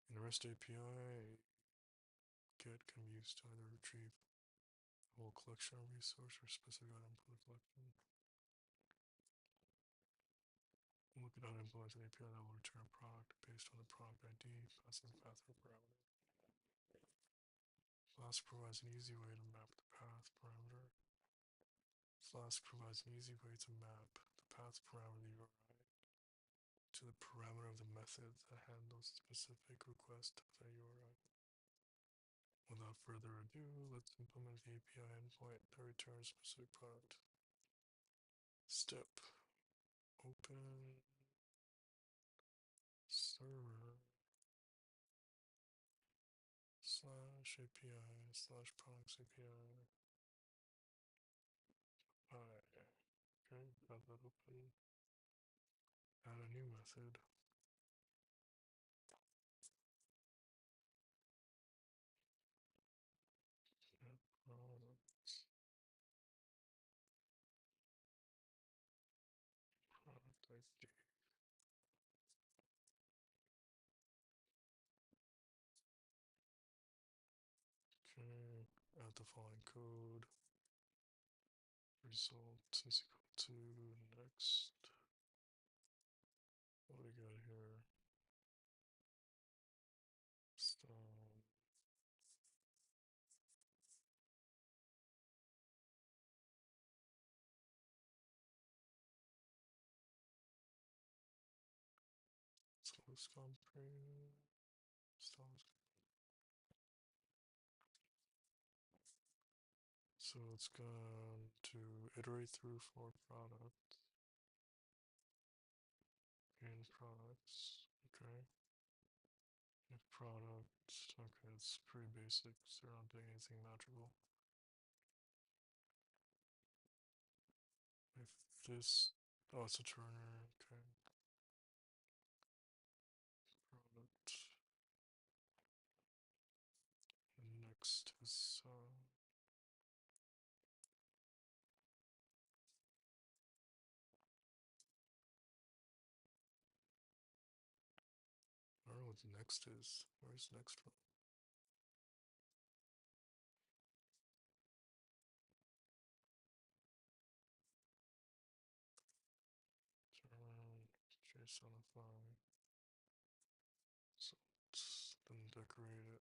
In the REST API, get can be used to either retrieve a whole collection of resource or specific item from the collection. Look at how to implement an API that will return a product based on the product ID, passing the path parameter. Flask provides an easy way to map the path parameter. Flask provides an easy way to map the path parameter of the URI to the parameter of the method that handles the specific request of that URI. Without further ado, let's implement the API endpoint that returns a specific product. Step. Open server slash API slash products API. Okay, got that open. Add a new method. Get products. Product ID. Okay, add the following code. Result is equal to next. What do we got here? Stop. So this compare. So it's going to iterate through for product and products. Okay. If product, okay, it's pretty basic, so they're not doing anything magical. If this, oh, it's a turner, okay. Product. And next is, I don't know what the next is. Where's next from? Turn, JSONify. So let's then decorate it.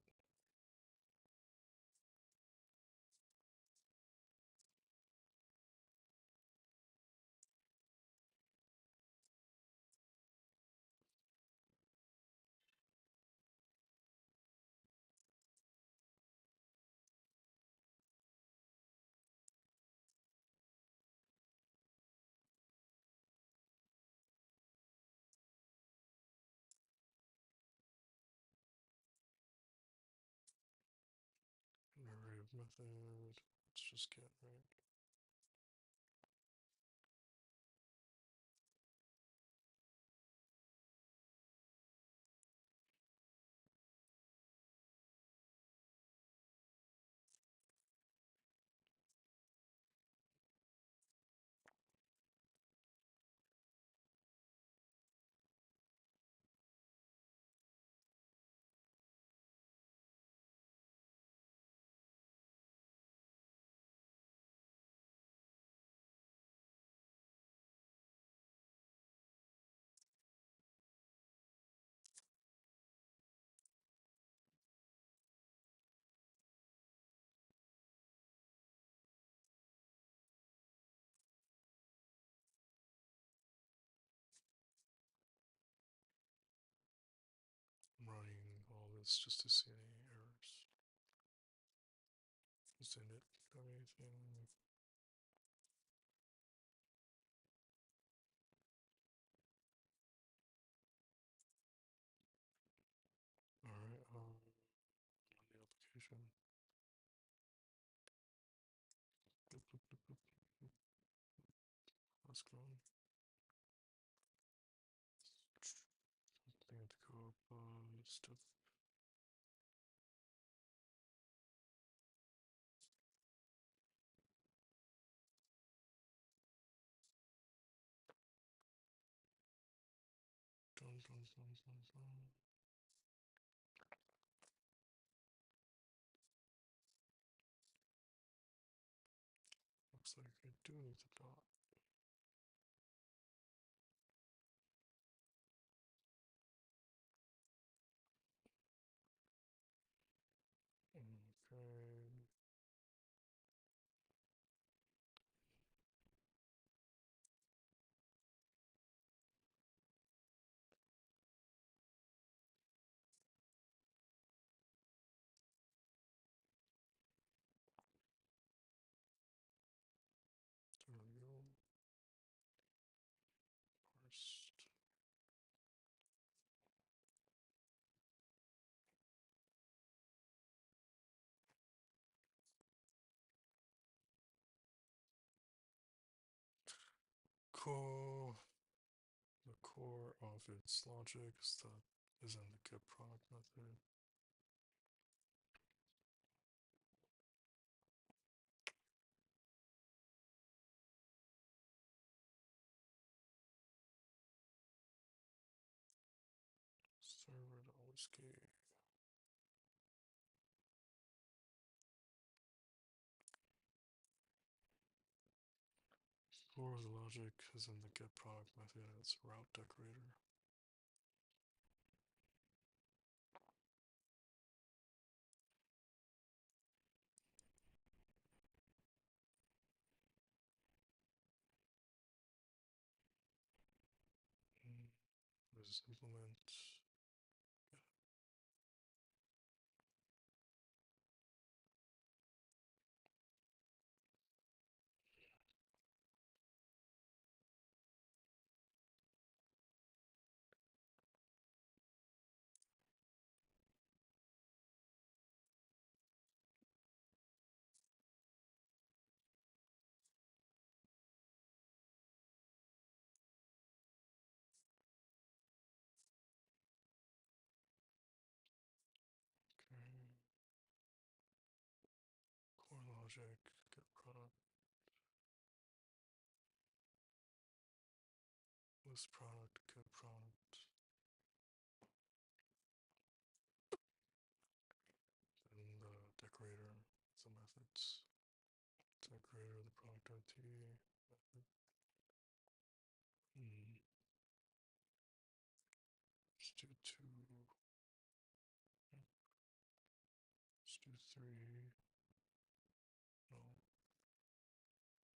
An array of method. Let's just get right. I'm running all this just to see any errors. Does it have anything? Alright, on the application. Let's go. I have to go up stuff. Dun, dun, dun, dun, dun. Looks like I do need the dot. Okay. There we go. Parsed. Cool. The core of its logic is in the get product method. Server.whiskey. Core of the logic is in the get product method and its route decorator. What is implement? project, get product, list product, get product. Then the decorator, the methods. Decorator, the product ID method. Let's do 2. Let's do 3. No.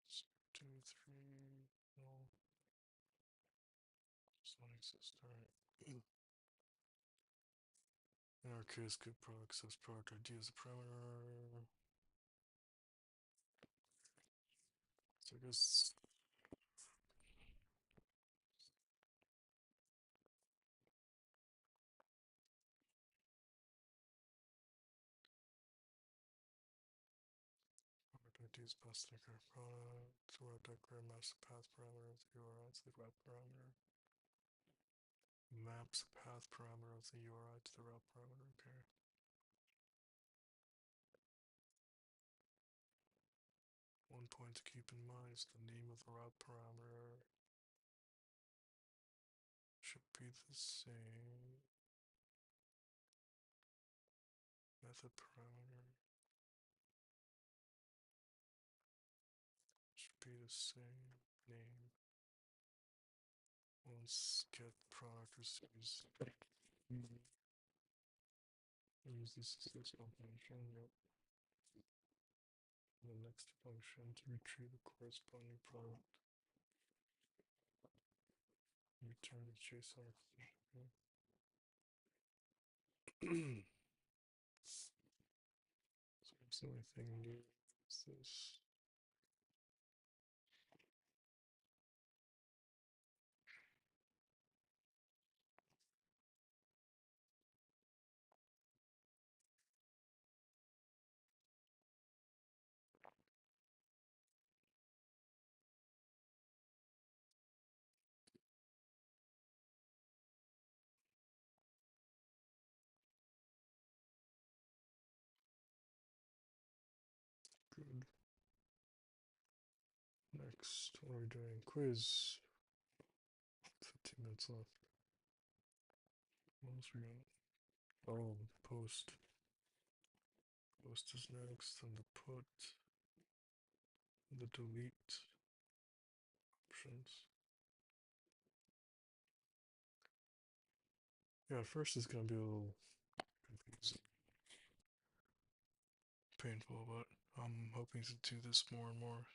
Let's do 3. No. Does not exist. Alright. In our case, good product says product ID as a parameter. So I guess product ID is best decorator product. Route decorator maps the path parameter of the URI to the route parameter. Maps the path parameter of the URI to the route parameter. Okay. One point to keep in mind is the name of the route parameter should be the same. Method parameter should be the same name. Once get product receives use this successful function, yep. The next function to retrieve the corresponding product. Return the JSON expression. So that's the only thing new is this. Good. Next, what are we doing? Quiz. 15 minutes left. What else we got? Oh, post. Post is next, and the put, the delete options. Yeah, first is gonna be a little confusing, painful, but I'm hoping to do this more and more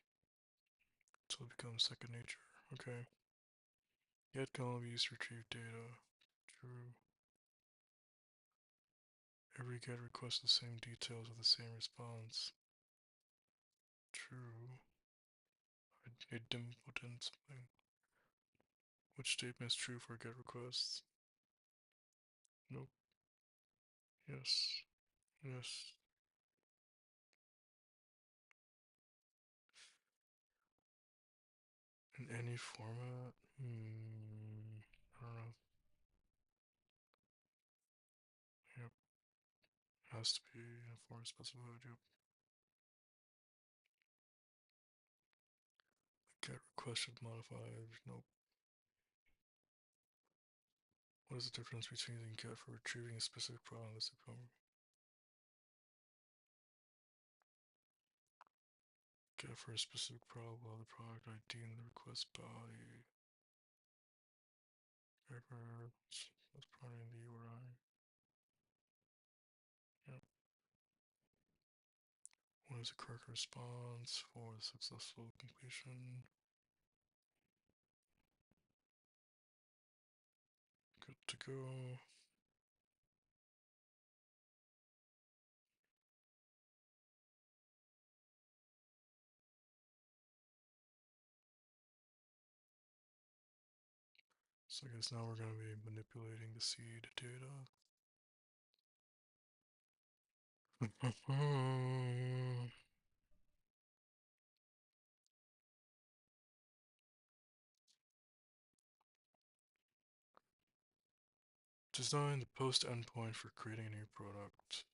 until it becomes second nature. Okay. Get can only be used to retrieve data. True. Every get requests the same details with the same response. True. I dim put in something. Which statement is true for get requests? Nope. Yes. Yes. In any format? I don't know. Yep. Has to be in a format specified. Yep. Get request should modify. Nope. What is the difference between using get for retrieving a specific problem listed from? Get for a specific problem while the product ID in the request body. Error. That's probably in the URI. Yep. What is the correct response for the successful completion? Good to go. So I guess now we're going to be manipulating the seed data. Design the post endpoint for creating a new product.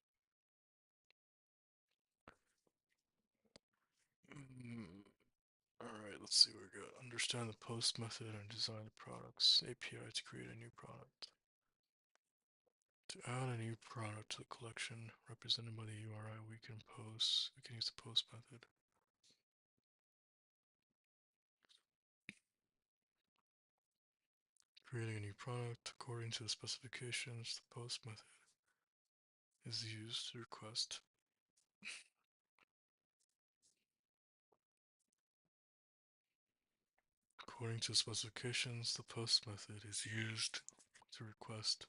let's see what we got. Understand the post method and design the products. API to create a new product. To add a new product to the collection represented by the URI, we can use the post method. Creating a new product according to the specifications, the post method is used to request. According to the specifications, the post method is used to request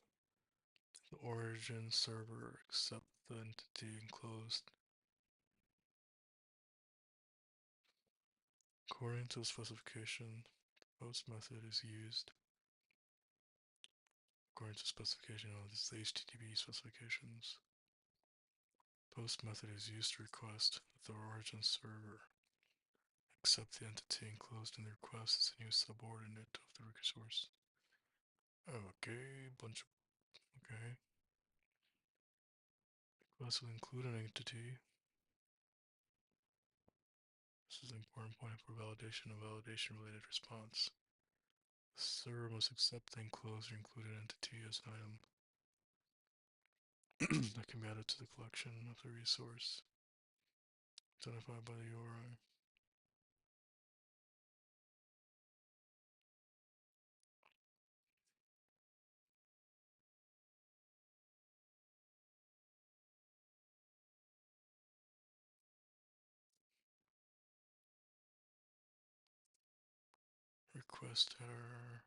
the origin server accept the entity enclosed. According to the specification, the post method is used according to the specification. Oh, this is the HTTP specifications. Post method is used to request that the origin server accept the entity enclosed in the request as a new subordinate of the resource. Okay, okay. Request will include an entity. This is an important point for validation of validation related response. The server must accept the enclosed or included entity as an item that can be added to the collection of the resource identified by the URI. Request header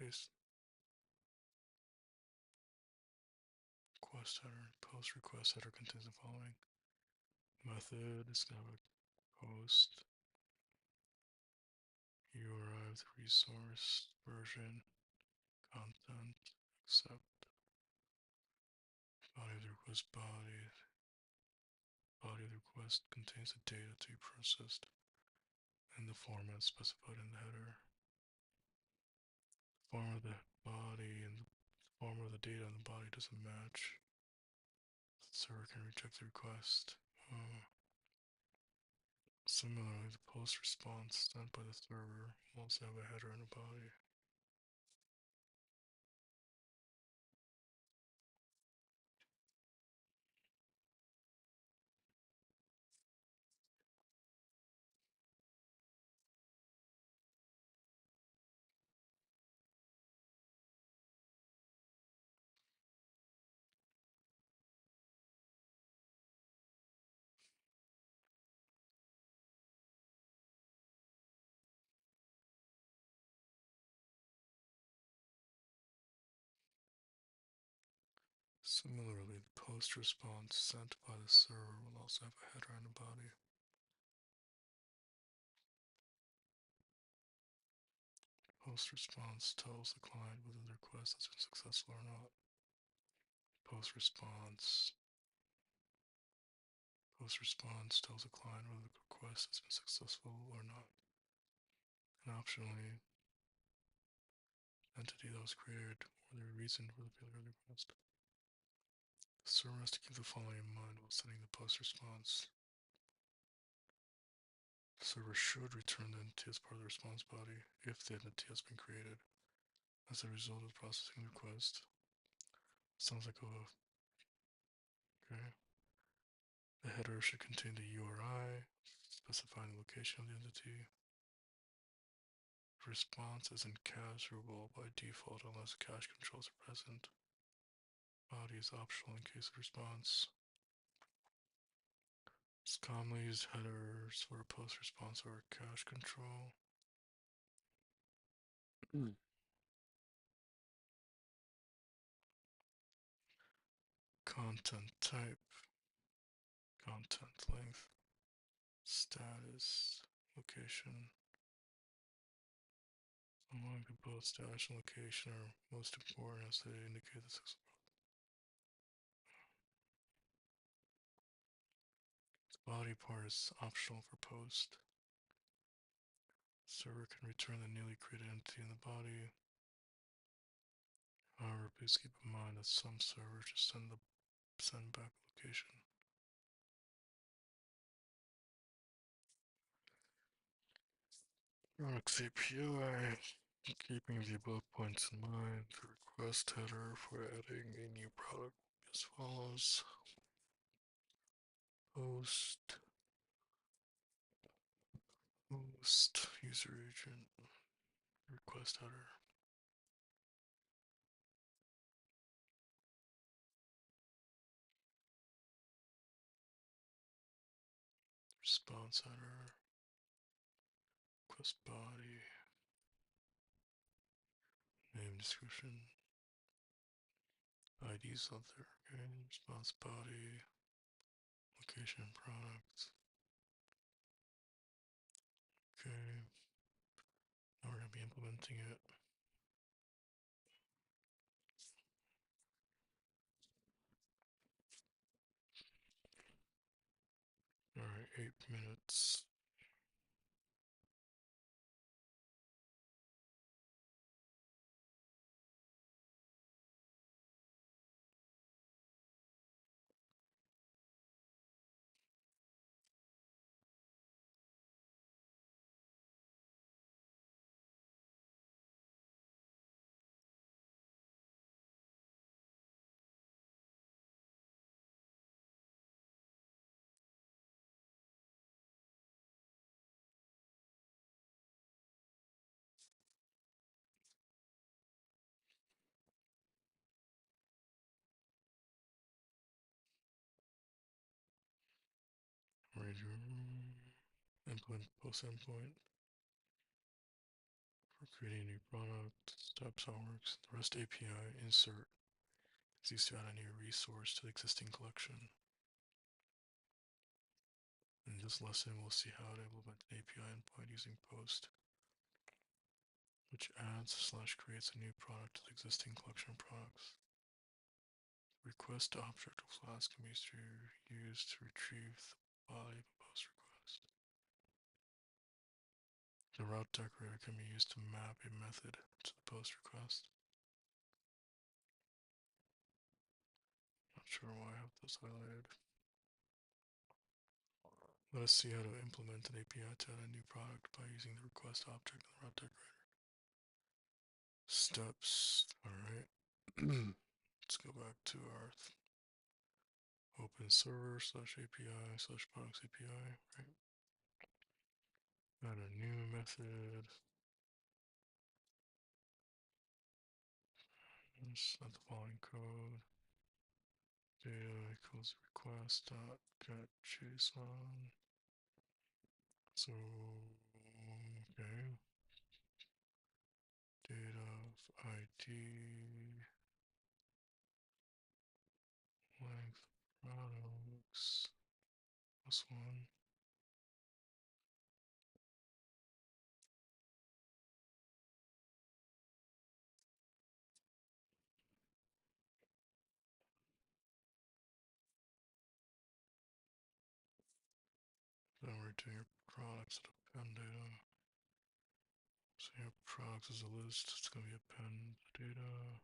base request header post request header contains the following method is going to have a post URI of the resource version content accept body of the request body of the request contains the data to be processed in the format specified in the header. The form of the body and the form of the data in the body doesn't match. The server can reject the request. Similarly, the post response sent by the server will also have a header and a body. Similarly, the post response sent by the server will also have a header and a body. Post response tells the client whether the request has been successful or not. Post response tells the client whether the request has been successful or not. And optionally, the entity that was created or the reason for the failure of the request. The server has to keep the following in mind while sending the post response. The server should return the entity as part of the response body if the entity has been created as a result of processing the request. Sounds like okay. The header should contain the URI, specifying the location of the entity. Response isn't cacheable by default unless cache controls are present. Body is optional in case of response. It's commonly used headers for post response or cache control. Content type, content length, status, location. Among the both status and location are most important as they indicate the success. The body part is optional for post. Server can return the newly created entity in the body. However, please keep in mind that some servers just send back location. Products API. Keeping the above points in mind, the request header for adding a new product as follows. Post, post, user agent, request header, response header, request body, name description, IDs out there, okay, response body, location product, okay, now we're going to be implementing it. Alright, 8 minutes. Ready to implement post endpoint for creating a new product. Steps how it works. The REST API insert is used to add a new resource to the existing collection. In this lesson, we'll see how to implement an API endpoint using post, which adds / creates a new product to the existing collection of products. Request object of class can be used to retrieve the body of a post request. The route decorator can be used to map a method to the post request. Not sure why I have this highlighted. Let us see how to implement an API to add a new product by using the request object in the route decorator. Steps. Alright. Let's go back to our open server /API /products API, right? Add a new method. Let's add the following code. Data equals request dot get JSON. So, okay. Data of ID length products plus one. Then we're doing your products at append data. So your products is a list. It's gonna be append data.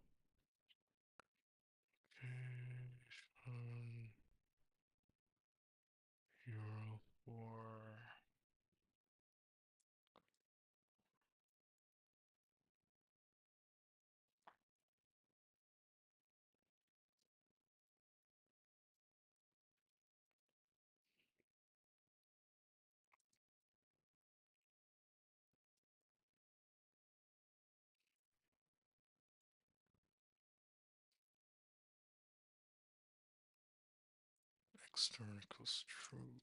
Okay. URL for external equals true.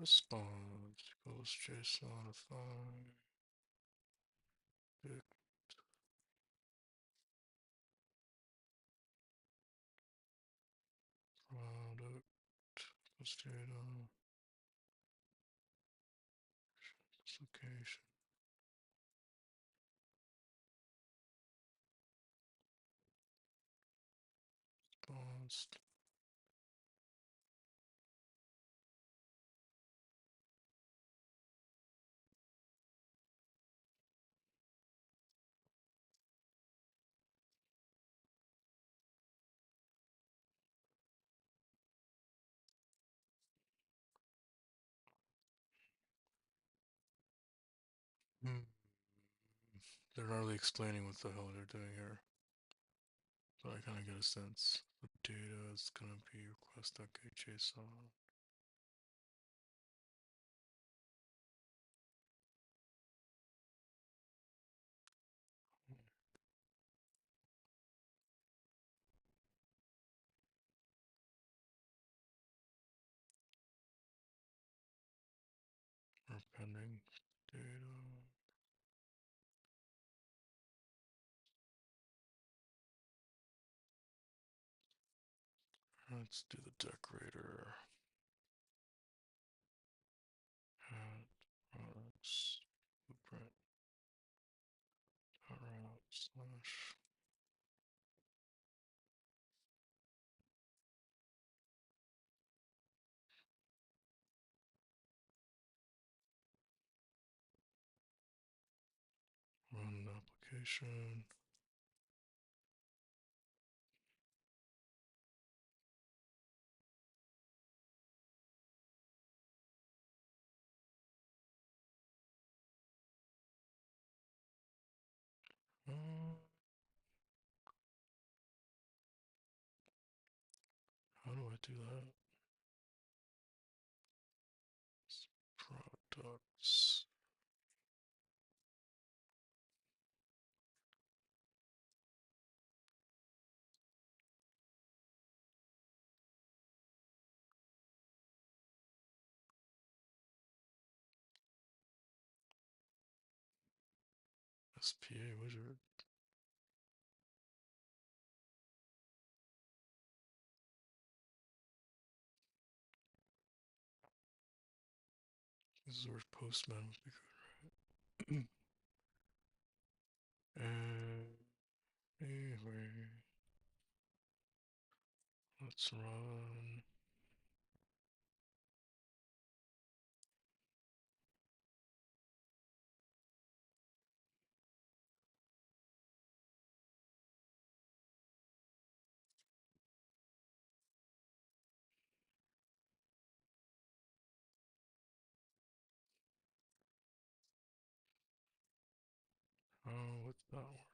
Response equals JSONify pick product equals data location. Response They're not really explaining what the hell they're doing here, but I kind of get a sense. The data is gonna be request.getJSON. Or pending data. Let's do the decorator. Hat, products, blueprint, route, slash. Run the application. How do I do that? Products. SPA wizard. This is where postman would be good, right? Anyway, let's run. Oh, what's that one?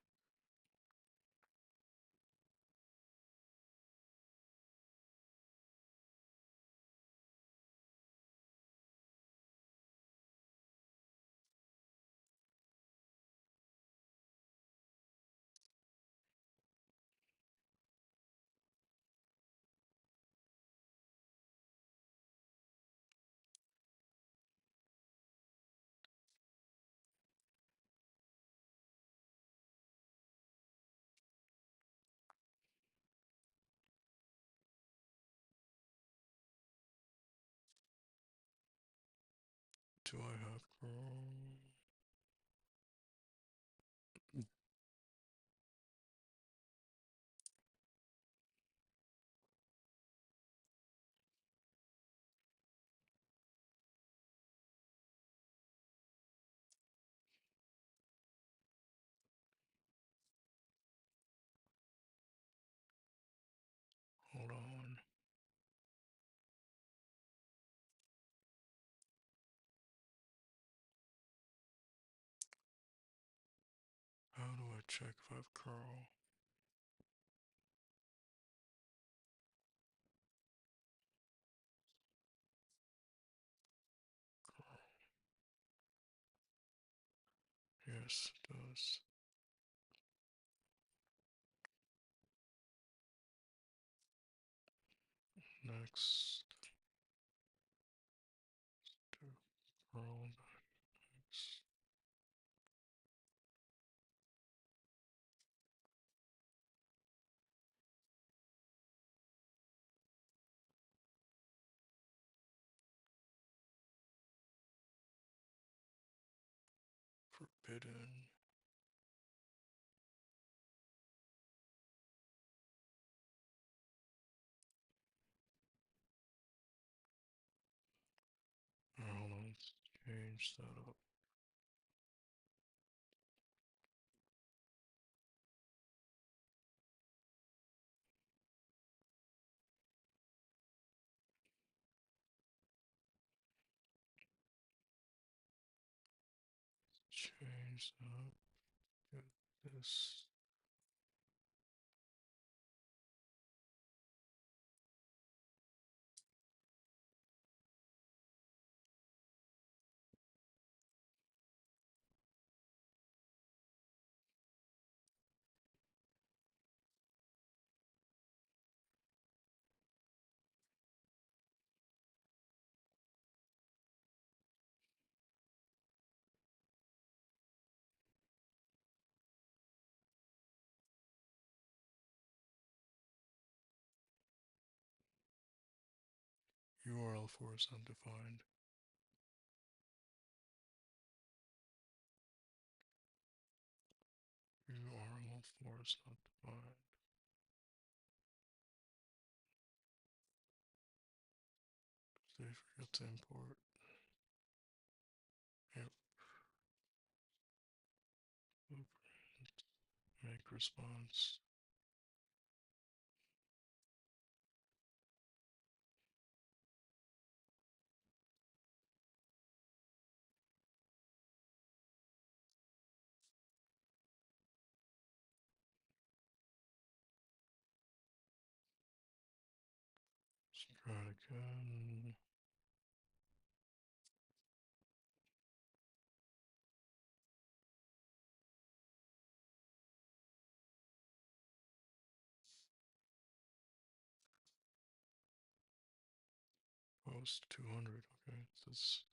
Do I have Chrome? Hold on. How do I check if I have curl? Curl. Yes, it does. Next. Do curl next. Forbidden. Hold on, let's change that up. Change that. Get this. URL for is undefined. URL for is not defined. They forgot to import. Yep. Make response. Let's try it again. Post 200. Okay, this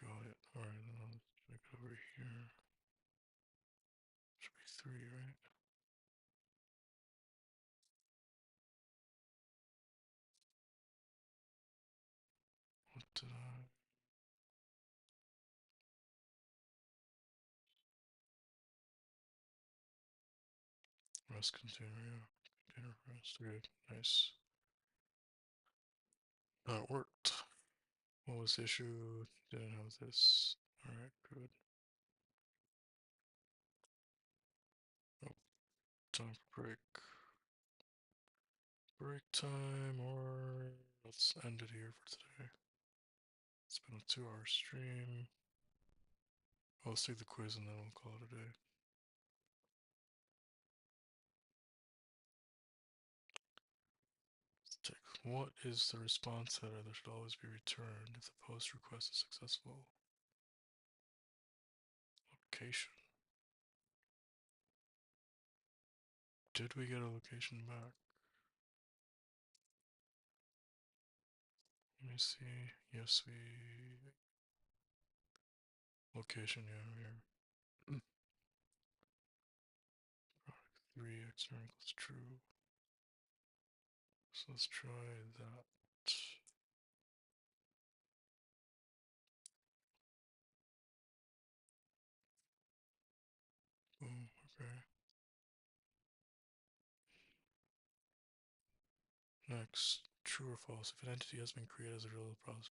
got it. Alright, then I'll check it over here. Should be 3, right? What did I? Rest container, yeah. Container rest. Okay, nice. That worked. What was the issue? Didn't have this. Alright, good. Oh, time for break. Break time, or let's end it here for today. It's been a 2-hour stream. Let's take the quiz and then we'll call it a day. Let's take, what is the response header that should always be returned if the post request is successful? Location. Did we get a location back? Let me see. Yes, we. Location, yeah, here. Product 3, external is true. So let's try that. Boom, okay. Next, true or false. If an entity has been created as a result of the process.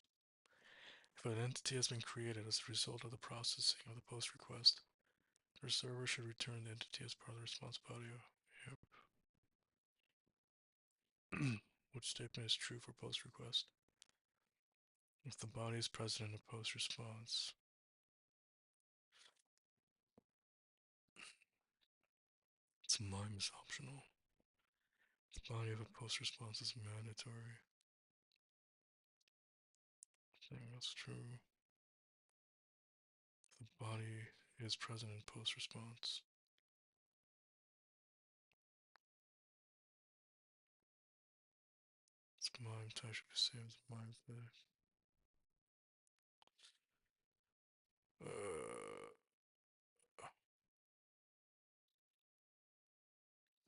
If an entity has been created as a result of the processing of the post request, the server should return the entity as part of the response body. Yep. Which statement is true for post request? If the body is present in a post response. It's MIME is optional. The body of a post response is mandatory. I think that's true. The body is present in post response. It's MIME type should be saved as MIME type.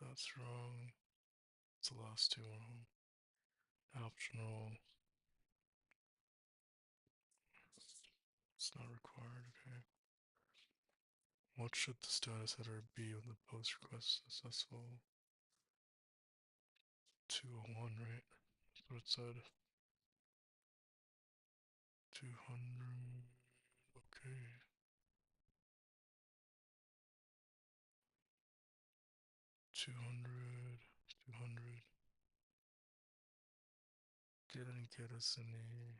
That's wrong. It's the last two on home. Optional. It's not required, okay. What should the status header be when the post request is successful? 201, right? That's what it said. 200. Okay. 200. 200. Didn't get us any.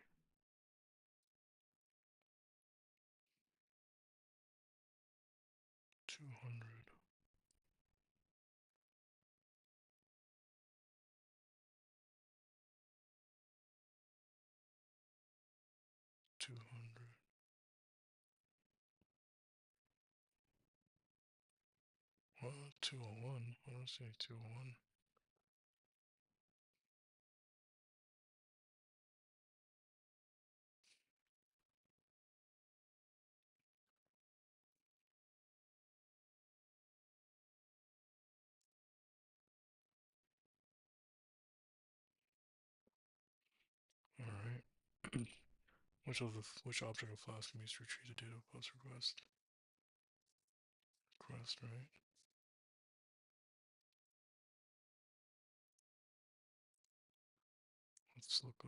200. 200. What? 201? I don't see 201. Alright. which object of class can be used to retrieve the data post request? Request, right? Let's look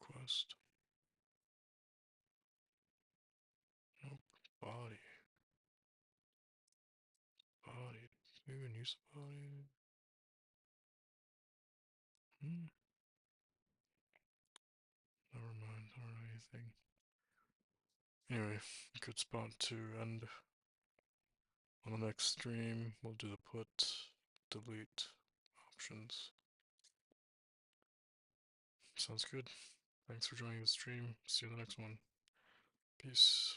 request. Nope. Body. Body. Do we even use the body? Never mind, or anything. Anyway, good spot to end. On the next stream, we'll do the put, delete options. Sounds good. Thanks for joining the stream. See you in the next one. Peace.